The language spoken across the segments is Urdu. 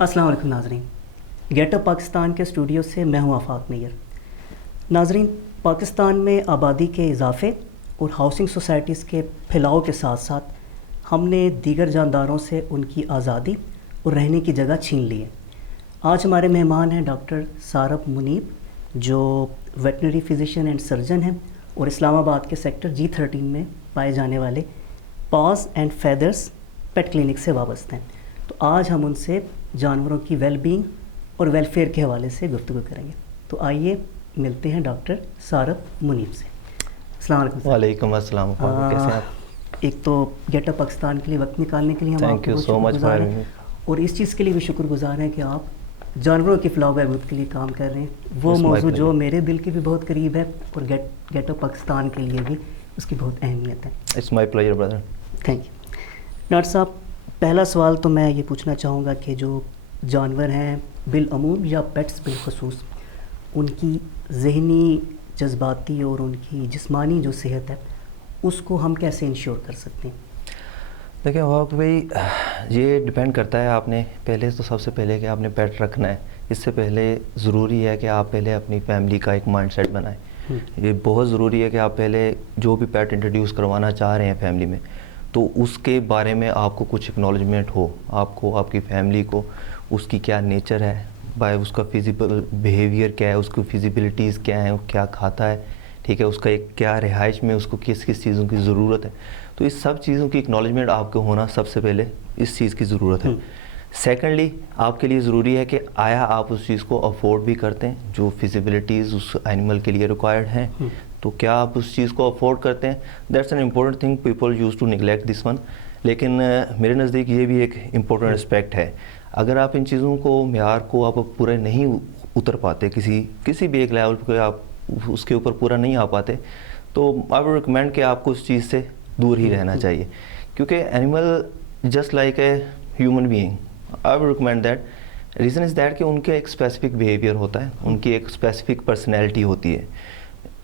السلام علیکم ناظرین، گیٹ اپ پاکستان کے اسٹوڈیو سے میں ہوں آفاق میئر۔ ناظرین، پاکستان میں آبادی کے اضافے اور ہاؤسنگ سوسائٹیز کے پھیلاؤ کے ساتھ ساتھ ہم نے دیگر جانداروں سے ان کی آزادی اور رہنے کی جگہ چھین لی ہے۔ آج ہمارے مہمان ہیں ڈاکٹر سارب منیب، جو ویٹنری فزیشین اینڈ سرجن ہیں اور اسلام آباد کے سیکٹر G13 میں پائے جانے والے پاز اینڈ فیدرز پیٹ کلینک سے وابستہ ہیں۔ تو آج ہم ان سے جانوروں کی ویل بینگ اور ویلفیئر کے حوالے سے گفتگو کریں گے۔ تو آئیے ملتے ہیں ڈاکٹر سارب منیب سے۔ السلام علیکم۔ وعلیکم السلام، کیسے ہیں آپ؟ ایک تو گیٹ اپ پاکستان کے لیے وقت نکالنے کے لیے ہم آپ کو بہت شکر گزار ہیں، اور اس چیز کے لیے بھی شکر گزار ہیں کہ آپ جانوروں کی فلاح و بہبود کے لیے کام کر رہے ہیں، وہ موضوع جو میرے دل کے بھی بہت قریب ہے اور گیٹ اپ پاکستان کے لیے بھی اس کی بہت اہمیت ہے۔ It's my pleasure brother. Thank you doctor صاحب۔ پہلا سوال تو میں یہ پوچھنا چاہوں گا کہ جو جانور ہیں بالعموم یا پیٹس بالخصوص، ان کی ذہنی، جذباتی اور ان کی جسمانی جو صحت ہے اس کو ہم کیسے انشور کر سکتے ہیں؟ دیکھیں واقع بھائی، یہ ڈپینڈ کرتا ہے آپ نے پہلے تو سب سے پہلے کہ آپ نے پیٹ رکھنا ہے، اس سے پہلے ضروری ہے کہ آپ پہلے اپنی فیملی کا ایک مائنڈ سیٹ بنائیں۔ یہ بہت ضروری ہے کہ آپ پہلے جو بھی پیٹ انٹروڈیوس کروانا چاہ رہے ہیں فیملی میں، تو اس کے بارے میں آپ کو کچھ اکنالجمنٹ ہو، آپ کو، آپ کی فیملی کو اس کی کیا نیچر ہے، بائی اس کا فزیکل بیہیویئر کیا ہے، اس کی فزیبلٹیز کیا ہیں، وہ کیا کھاتا ہے، ٹھیک ہے، اس کا ایک کیا رہائش میں اس کو کس کس چیزوں کی ضرورت ہے، تو اس سب چیزوں کی اکنالجمنٹ آپ کو ہونا سب سے پہلے اس چیز کی ضرورت ہے۔ سیکنڈلی آپ کے لیے ضروری ہے کہ آیا آپ اس چیز کو افورڈ بھی کرتے ہیں، جو فزیبلٹیز اس اینیمل کے لیے ریکوائرڈ ہیں، تو کیا آپ اس چیز کو افورڈ کرتے ہیں؟ That's an important thing, people use to neglect this one, لیکن میرے نزدیک یہ بھی ایک امپورٹنٹ اسپیکٹ ہے۔ اگر آپ ان چیزوں کو، معیار کو آپ پورے نہیں اتر پاتے، کسی بھی ایک لیول پہ آپ اس کے اوپر پورا نہیں آ پاتے، تو آئی وڈ ریکمینڈ کہ آپ کو اس چیز سے دور ہی رہنا چاہیے، کیونکہ animal just like a human being, I would recommend that. Reason is that کہ ان کے ایک اسپیسیفک بیہیویئر ہوتا ہے، ان کی ایک اسپیسیفک پرسنالٹی ہوتی ہے۔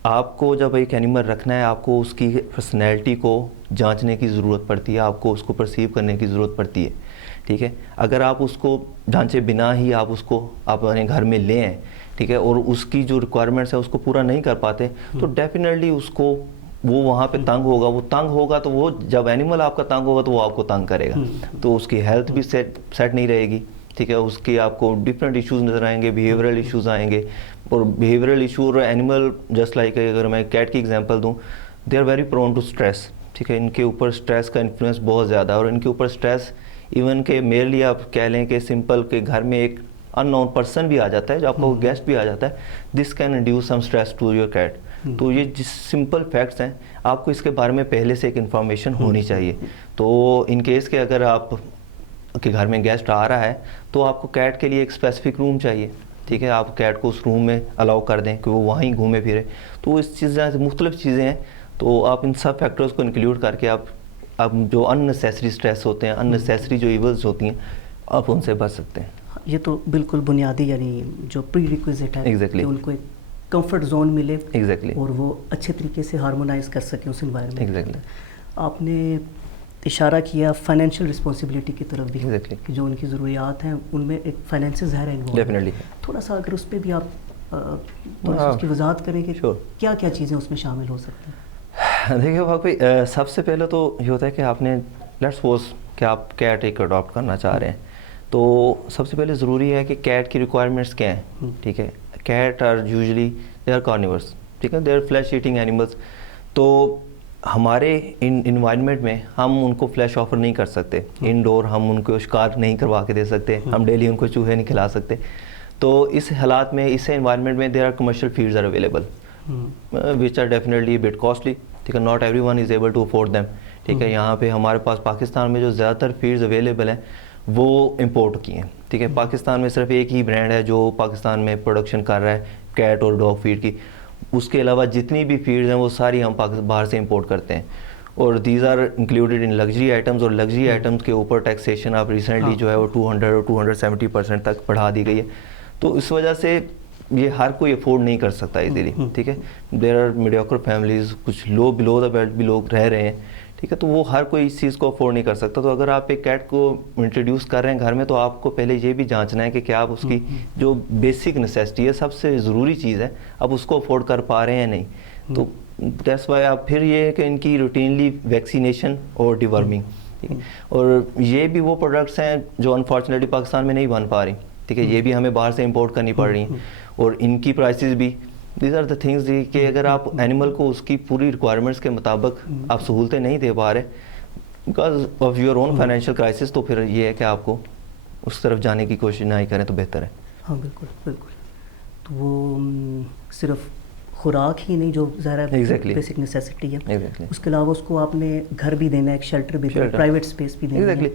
آپ کو جب ایک اینیمل رکھنا ہے، آپ کو اس کی پرسنالٹی کو جانچنے کی ضرورت پڑتی ہے، آپ کو اس کو پرسیو کرنے کی ضرورت پڑتی ہے، ٹھیک ہے۔ اگر آپ اس کو جانچے بنا ہی آپ اس کو اپنے گھر میں لیں ہیں، ٹھیک ہے، اور اس کی جو ریکوائرمنٹس ہیں اس کو پورا نہیں کر پاتے، تو ڈیفینیٹلی اس کو وہ وہاں پہ تنگ ہوگا، تو وہ جب اینیمل آپ کا تنگ ہوگا تو وہ آپ کو تنگ کرے گا، تو اس کی ہیلتھ بھی سیٹ نہیں رہے گی، ٹھیک ہے، اس کی آپ کو ڈفرینٹ ایشوز نظر آئیں گے، بیہیورل ایشوز آئیں گے، اور بیہیورل ایشو اور اینیمل جسٹ لائک اگر میں کیٹ کی ایگزامپل دوں، they are very prone to stress, ٹھیک ہے، ان کے اوپر اسٹریس کا انفلوئنس بہت زیادہ ہے، اور ان کے اوپر اسٹریس ایون کہ میرلی آپ کہہ لیں کہ سمپل کہ گھر میں ایک ان نون پرسن بھی آ جاتا ہے، جو آپ کو گیسٹ بھی آ جاتا ہے، this can induce some stress to your cat. تو یہ جس سمپل فیکٹس ہیں، آپ کو اس کے بارے میں پہلے سے ایک انفارمیشن ہونی چاہیے۔ تو ان کیس کہ اگر آپ کے گھر میں گیسٹ آ رہا ہے تو آپ کو کیٹ کے لیے ایک اسپیسیفک روم چاہیے، ٹھیک ہے، آپ کیٹ کو اس روم میں الاؤ کر دیں کہ وہ وہیں گھومے پھرے، تو اس چیزیں مختلف چیزیں ہیں، تو آپ ان سب فیکٹرز کو انکلیوڈ کر کے آپ جو ان نیسیسری اسٹریس ہوتے ہیں، ان نیسیسری جو ایولز ہوتی ہیں، آپ ان سے بچ سکتے ہیں۔ یہ تو بالکل بنیادی، یعنی جو پری ریکویزٹ ہے کہ ان کو ایک کمفرٹ زون ملے اور وہ اچھے طریقے سے ہارمونائز کر سکیں اس انوائرمنٹ۔ آپ نے اشارہ کیا فائنینشیل رسپانسبلٹی کی طرف بھی، کہ جو ان کی ضروریات ہیں ان میں ایک فائنینسز ہے، تھوڑا سا اگر اس پہ بھی آپ اس کی وضاحت کریں کہ کیا کیا چیزیں اس میں شامل ہو سکتی ہیں؟ دیکھیے واقعی سب سے پہلے تو یہ ہوتا ہے کہ آپ نے لیٹس سپوز کہ آپ کیٹ ایک اڈاپٹ کرنا چاہ رہے ہیں، تو سب سے پہلے ضروری ہے کہ کیٹ کی ریکوائرمنٹس کیا ہیں، ٹھیک ہے۔ Cat are usually they are carnivores, ٹھیک ہے، they are flesh eating animals, تو ہمارے انوائرمنٹ میں ہم ان کو فلیش آفر نہیں کر سکتے، انڈور ہم ان کو شکار نہیں کروا کے دے سکتے، ہم ڈیلی ان کو چوہے نہیں کھلا سکتے، تو اس حالات میں، اس انوائرمنٹ میں there are commercial feeds are available which are definitely but costly, ٹھیک ہے، not every one is able to afford them, ٹھیک ہے۔ یہاں پہ ہمارے پاس پاکستان میں جو زیادہ تر فیڈز اویلیبل ہیں وہ امپورٹ کی ہیں، ٹھیک ہے۔ پاکستان میں صرف ایک ہی برانڈ ہے جو پاکستان میں پروڈکشن کر رہا ہے کیٹ اور ڈاگ فیڈ کی، اس کے علاوہ جتنی بھی فیڈز ہیں وہ ساری ہم باہر سے امپورٹ کرتے ہیں، اور these are included in luxury items, اور لگژری آئٹمز کے اوپر ٹیکسیشن اب ریسنٹلی جو ہے وہ 200 اور 270% تک بڑھا دی گئی ہے، تو اس وجہ سے یہ ہر کوئی افورڈ نہیں کر سکتا ایزیلی، ٹھیک ہے۔ دیر آر میڈیوکر فیملیز، کچھ لو بلو دا بیلٹ بھی لوگ رہ رہے ہیں، ٹھیک ہے. تو وہ ہر کوئی اس چیز کو افورڈ نہیں کر سکتا. تو اگر آپ ایک کیٹ کو انٹروڈیوس کر رہے ہیں گھر میں تو آپ کو پہلے یہ بھی جانچنا ہے کہ کیا آپ اس کی جو بیسک نیسیسٹی ہے, سب سے ضروری چیز ہے, آپ اس کو افورڈ کر پا رہے ہیں نہیں. تو دیٹس وائی آپ پھر یہ ہے کہ ان کی روٹینلی ویکسینیشن اور ڈیورمنگ, ٹھیک ہے. اور یہ بھی وہ پروڈکٹس ہیں جو انفارچونیٹلی پاکستان میں نہیں بن پا رہی, ٹھیک ہے. یہ بھی ہمیں باہر سے امپورٹ کرنی پڑ رہی ہیں اور ان کی پرائسز بھی. دیز آر دا تھنگز کہ اگر آپ اینیمل کو اس کی پوری ریکوائرمنٹس کے مطابق آپ سہولتیں نہیں دے پا رہے because of your own financial crisis, تو پھر یہ ہے کہ آپ کو اس طرف جانے کی کوشش نہ ہی کریں تو بہتر ہے. ہاں بالکل بالکل. تو وہ صرف خوراک ہی نہیں جو ظاہر ہے بیسک نیسیسٹی ہے, اس کے علاوہ اس کو آپ نے گھر بھی دینا ہے, ایک شیلٹر بھی دینا ہے, پرائیویٹ اسپیس بھی دینا ہے.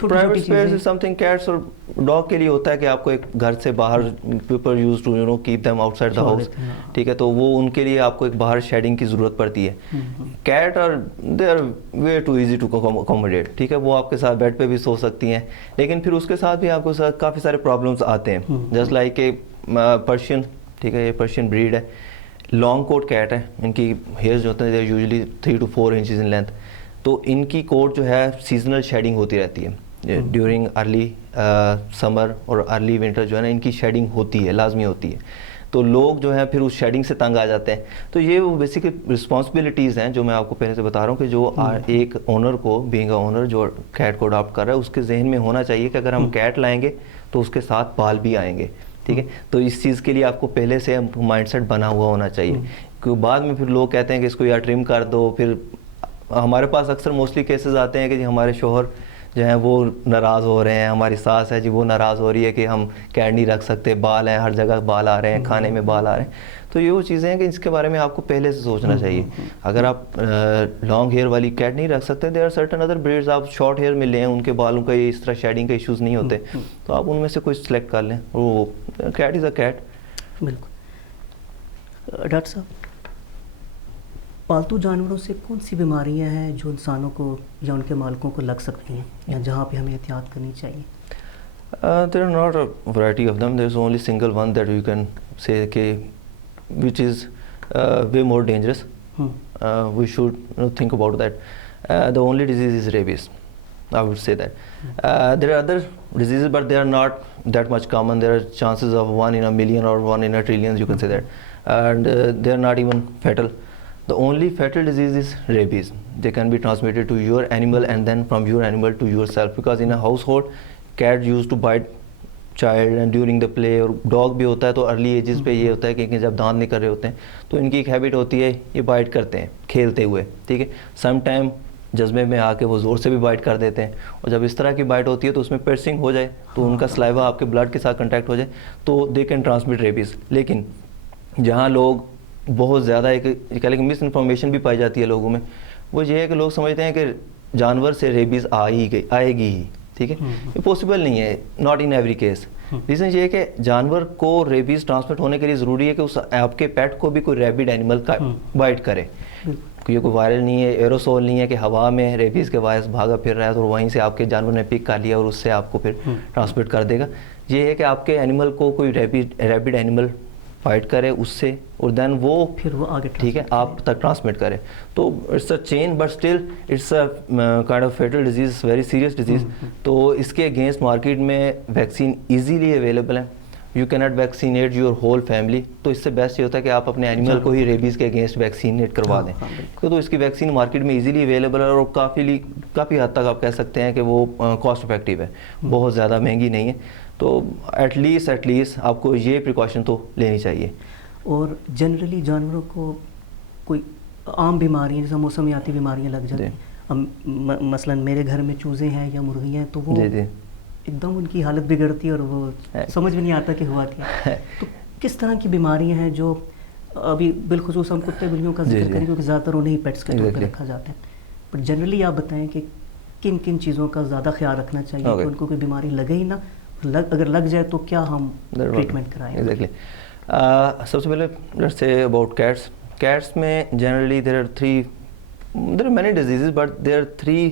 Private space is something cats اور ڈاگ کے لیے ہوتا ہے کہ آپ کو ایک گھر سے باہر people use to you know keep them outside the house, ٹھیک ہے. تو وہ ان کے لیے آپ کو ایک باہر شیڈنگ کی ضرورت پڑتی ہے. کیٹ اور they are way too easy to accommodate, ٹھیک ہے. وہ آپ کے ساتھ بیڈ پہ بھی سو سکتی ہیں, لیکن پھر اس کے ساتھ بھی آپ کو کافی سارے پرابلمس آتے ہیں. جسٹ لائک اے پرشین, ٹھیک ہے, یہ پرشین بریڈ ہے, لانگ کوٹ کیٹ ہے. ان کی ہیئرز جو ہوتے ہیں usually 3 to 4 inches in length. تو ان کی کوٹ جو ہے سیزنل شیڈنگ ہوتی رہتی ہے ڈیورنگ ارلی سمر اور ارلی ونٹر, جو ہے نا ان کی شیڈنگ ہوتی ہے, لازمی ہوتی ہے. تو لوگ جو ہیں پھر اس شیڈنگ سے تنگ آ جاتے ہیں. تو یہ وہ بیسکلی رسپانسبلٹیز ہیں جو میں آپ کو پہلے سے بتا رہا ہوں کہ جو ایک اونر کو, بینگ اے اونر جو کیٹ کو اڈاپٹ کر رہا ہے, اس کے ذہن میں ہونا چاہیے کہ اگر ہم کیٹ لائیں گے تو اس کے ساتھ بال بھی آئیں گے, ٹھیک ہے. تو اس چیز کے لیے آپ کو پہلے سے مائنڈ سیٹ بنا ہوا ہونا چاہیے. کیونکہ بعد میں پھر لوگ کہتے ہیں کہ اس کو یا ٹرم کر دو. پھر ہمارے پاس اکثر موسٹلی کیسز آتے ہیں کہ جی ہمارے شوہر جو ہیں وہ ناراض ہو رہے ہیں, ہماری ساس ہے جی وہ ناراض ہو رہی ہے کہ ہم کیٹ نہیں رکھ سکتے, بال ہیں ہر جگہ, بال آ رہے ہیں, کھانے میں بال آ رہے ہیں. تو یہ وہ چیزیں ہیں کہ اس کے بارے میں آپ کو پہلے سے سوچنا چاہیے. اگر آپ لانگ ہیئر والی کیٹ نہیں رکھ سکتے, there are certain other breeds, آپ شارٹ ہیئر میں لیں, ان کے بالوں کا اس طرح شیڈنگ کا ایشوز نہیں ہوتے, تو آپ ان میں سے کوئی سلیکٹ کر لیں. وہ کیٹ از اے کیٹ. بالکل. ڈاکٹر صاحب, پالتو جانوروں سے کون سی بیماریاں ہیں جو انسانوں کو یا ان کے مالکوں کو لگ سکتی ہیں, یا جہاں پہ ہمیں احتیاط کرنی چاہیے؟ There are not a variety of them. There is only single one that you can say which is way more dangerous. We should think about that. The only disease is rabies. I would say that. There are other diseases, but they are not that much common. There are chances of 1 in a million or 1 in a trillion, you can say that. And they are not even fatal. The only fatal disease is rabies. They can be transmitted to your animal and then from your animal to yourself, because in a household, cat used to bite child and during the play, اور ڈاگ بھی ہوتا ہے تو ارلی ایجز پہ یہ ہوتا ہے کہ جب دانت نہیں کر رہے ہوتے ہیں تو ان کی ایک ہیبٹ ہوتی ہے یہ بائٹ کرتے ہیں کھیلتے ہوئے, ٹھیک ہے. سم ٹائم جذبے میں آ کے وہ زور سے بھی بائٹ کر دیتے ہیں, اور جب اس طرح کی بائٹ ہوتی ہے تو اس میں پرسنگ ہو جائے تو ان کا سلائیوا آپ کے بلڈ کے ساتھ کنٹیکٹ ہو جائے تو دے کین ٹرانسمٹ ریبیز. لیکن جہاں لوگ بہت زیادہ ایک کہہ لیں کہ مس انفارمیشن بھی پائی جاتی ہے لوگوں میں, وہ یہ ہے کہ لوگ سمجھتے ہیں کہ جانور سے ریبیز آئے گی ہی, ٹھیک ہے. یہ پاسبل نہیں ہے, not in every case. Reason یہ ہے کہ جانور کو ریبیز ٹرانسمٹ ہونے کے لیے ضروری ہے کہ اس آپ کے پیٹ کو بھی کوئی ریبڈ اینیمل کا بائٹ کرے. یہ کوئی وائرل نہیں ہے, ایروسول نہیں ہے کہ ہوا میں ریبیز کے وائرس بھاگا پھر رہا ہے تو وہیں سے آپ کے جانور نے پک کر لیا اور اس سے آپ کو پھر ٹرانسمٹ کر دے گا. یہ ہے کہ آپ کے اینیمل کو کوئی ریبڈ اینیمل فائٹ کرے اس سے اور دین وہ پھر وہ آگے, ٹھیک ہے, آپ تک ٹرانسمٹ کرے. تو it's a chain but still it's a kind of fatal disease, very serious disease. تو اس کے اگینسٹ مارکیٹ میں ویکسین ایزیلی اویلیبل ہے. یو کی not vaccinate your whole family. تو اس سے بیسٹ یہ ہوتا ہے کہ آپ اپنے اینیمل کو ہی ریبیز کے اگینسٹ ویکسینیٹ کروا دیں. تو اس کی ویکسین مارکیٹ میں ایزیلی اویلیبل ہے اور کافی حد تک آپ کہہ سکتے ہیں کہ وہ کاسٹ افیکٹیو ہے, بہت زیادہ مہنگی نہیں ہے. تو ایٹ لیسٹ آپ کو یہ پریکاشن تو لینی چاہیے. اور جنرلی جانوروں کو کوئی عام بیماریاں جیسے موسمیاتی بیماریاں لگ جاتی ہیں, مثلا میرے گھر میں چوزے ہیں یا مرغیاں ہیں تو وہ ایک دم ان کی حالت بگڑتی ہے اور وہ سمجھ میں نہیں آتا کہ ہوا کیا. تو کس طرح کی بیماریاں ہیں جو ابھی بالخصوص ہم کتے بلیوں کا ذکر کریں کیونکہ زیادہ تر انہیں پیٹس کے طور پہ رکھا جاتا ہے, بٹ جنرلی آپ بتائیں کہ کن کن چیزوں کا زیادہ خیال رکھنا چاہیے کہ ان کو کوئی بیماری لگے ہی نہ, اگر لگ جائے تو کیا ہم ٹریٹمنٹ کرائیں؟ سب سے پہلے لیٹس سے اباؤٹ کیٹس میں generally there are many diseases but there are 3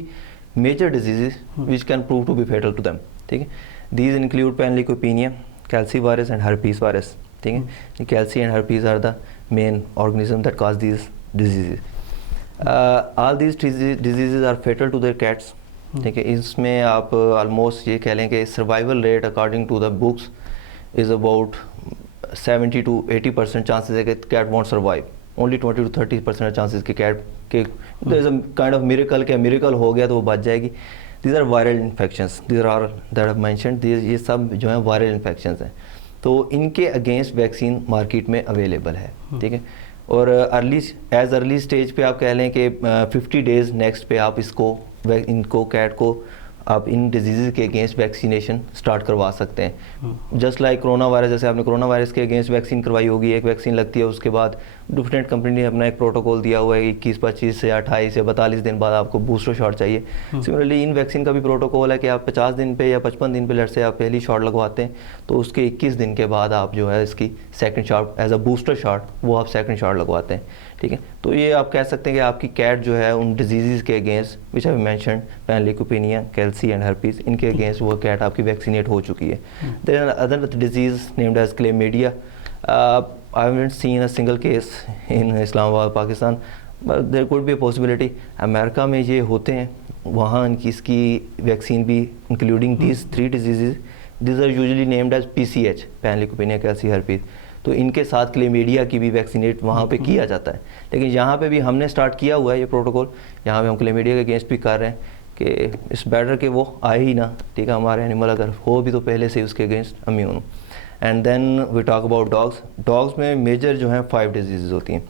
major diseases which can prove to be fatal to them, ٹھیک ہے. These include panleukopenia, calici virus and herpes virus, ٹھیک ہے. Calici and herpes are the main organism that cause these diseases. All these diseases are fatal to their cats. ٹھیک ہے, اس میں آپ آلموسٹ یہ کہہ لیں کہ survival rate according to the books is about 70 to 80% chances ہے کہ cat won't survive. Only 20 to 30% chances کہ کیٹ کے there is a kind of miracle, کہ میریکل ہو گیا تو وہ بچ جائے گی. These are viral infections, these are that I mentioned, یہ سب جو ہیں وائرل انفیکشنز ہیں. تو ان کے اگینسٹ ویکسین مارکیٹ میں اویلیبل ہے. ٹھیک ہے, اور ارلی اسٹیج پہ آپ کہہ لیں کہ 50 days نیکسٹ پہ آپ ان کو کیٹ کو آپ ان ڈیزیزز کے اگینسٹ ویکسینیشن اسٹارٹ کروا سکتے ہیں. جسٹ لائک کرونا وائرس, جیسے آپ نے کرونا وائرس کے اگینسٹ ویکسین کروائی ہوگی, ایک ویکسین لگتی ہے, اس کے بعد ڈفرینٹ کمپنی نے اپنا ایک پروٹوکول دیا ہوا ہے 21, 25 یا 28 یا 42 دن بعد آپ کو بوسٹر شاٹ چاہیے. سملرلی ان ویکسین کا بھی پروٹوکول ہے کہ آپ 50 دن پہ یا 55 دن پہ لٹ سے آپ پہلی شاٹ لگواتے ہیں, تو اس کے 21 دن کے بعد آپ جو ہے اس کی second shot as a booster shot وہ آپ سیکنڈ شاٹ لگواتے ہیں. ٹھیک ہے, تو یہ آپ کہہ سکتے ہیں کہ آپ کی کیٹ جو ہے ان ڈیزیزز کے against which have mentioned panleukopenia, calici and herpes, ان کے اگینسٹ وہ کیٹ آپ کی ویکسینیٹ ہو چکی ہے. There are other disease named as chlamydia. I haven't seen a single case in Islamabad Pakistan, but there could be a possibility. امریکہ میں یہ ہوتے ہیں, وہاں اس کی ویکسین بھی including these 3 diseases, these are usually named as PCH, پینلیکوپینیا, کیلسی, ہرپیز. تو ان کے ساتھ کلیمیڈیا کی بھی ویکسینیٹ وہاں پہ کیا جاتا ہے. لیکن یہاں پہ بھی ہم نے اسٹارٹ کیا ہوا ہے یہ پروٹوکول, یہاں پہ ہم کلیمیڈیا کے اگینسٹ بھی کر رہے ہیں کہ اٹس بیٹر کہ وہ آئے ہی نہ. ٹھیک ہے, ہمارے اینیمل اگر ہو بھی تو پہلے سے اس کے against immune. And then we talk about dogs. Dogs میں میجر جو ہیں 5 ڈیزیزز ہوتی ہیں,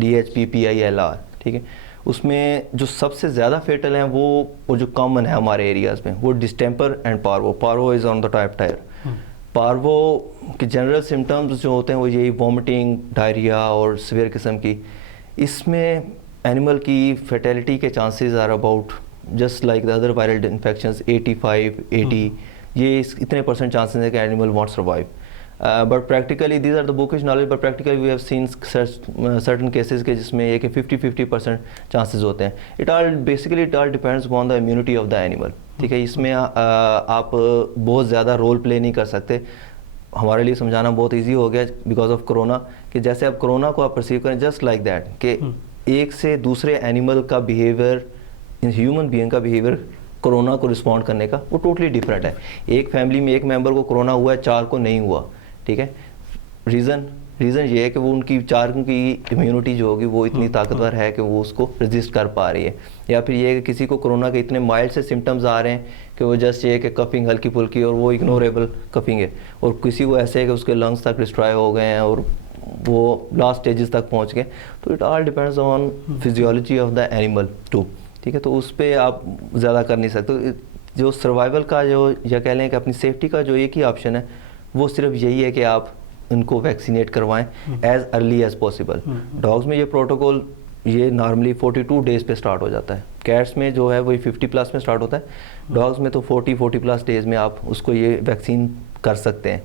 DHP, PI, LR. ٹھیک ہے, اس میں جو سب سے زیادہ فیٹل ہیں وہ جو کامن ہے ہمارے ایریاز میں, وہ distemper and Paro. Paro is on the top tyre. پارو کے جنرل سمٹمز جو ہوتے ہیں وہ یہی وامٹنگ, ڈائریا اور سویئر قسم کی. اس میں اینیمل کی فیٹیلٹی کے chances are about just like the other viral infections 85, 80. یہ اتنے % چانسز ہیں کہ animal won't survive. But practically these are the bookish knowledge, but practically we have seen certain cases کہ جس میں یہ کہ 50% chances ہوتے ہیں. It all depends upon the immunity of the animal. ٹھیک ہے, اس میں آپ بہت زیادہ رول پلے نہیں کر سکتے. ہمارے لیے سمجھانا بہت ایزی ہو گیا بیکاز آف کرونا, کہ جیسے آپ کرونا کو آپ پرسیو کریں جسٹ لائک دیٹ, کہ ایک سے دوسرے اینیمل کا بیہیویئر, ہیومن بینگ کا بیہیویئر کرونا کو رسپونڈ کرنے کا وہ ٹوٹلی ڈفرینٹ ہے. ایک فیملی میں ایک ممبر کو کرونا ہوا ہے, 4 کو نہیں ہوا. ٹھیک ہے, ریزن یہ ہے کہ وہ ان کی 4 کی امیونٹی جو ہوگی وہ اتنی طاقتور ہے کہ وہ اس کو رجسٹ کر پا رہی ہے. یا پھر یہ ہے کہ کسی کو کرونا کے اتنے مائلڈ سے سمٹمز آ رہے ہیں کہ وہ جسٹ یہ ہے کہ کفنگ ہلکی پھلکی اور وہ اگنوریبل کفنگ ہے, اور کسی کو ایسے ہے کہ اس کے لنگس تک ڈسٹرائے ہو گئے ہیں اور وہ لاسٹ اسٹیجز تک پہنچ گئے. تو it all depends on physiology of the animal too. ٹھیک ہے, تو اس پہ آپ زیادہ کر نہیں سکتے. جو سروائیول کا جو یا کہہ لیں کہ اپنی سیفٹی کا جو ایک ہی آپشن ہے وہ صرف یہی ہے کہ آپ ان کو ویکسینیٹ کروائیں as early as possible. Dogs میں یہ پروٹوکول یہ نارملی 42 days پہ اسٹارٹ ہو جاتا ہے. کیٹس میں جو ہے وہی 50+ میں اسٹارٹ ہوتا ہے. ڈاگس میں تو 40+ days میں آپ اس کو یہ ویکسین کر سکتے ہیں.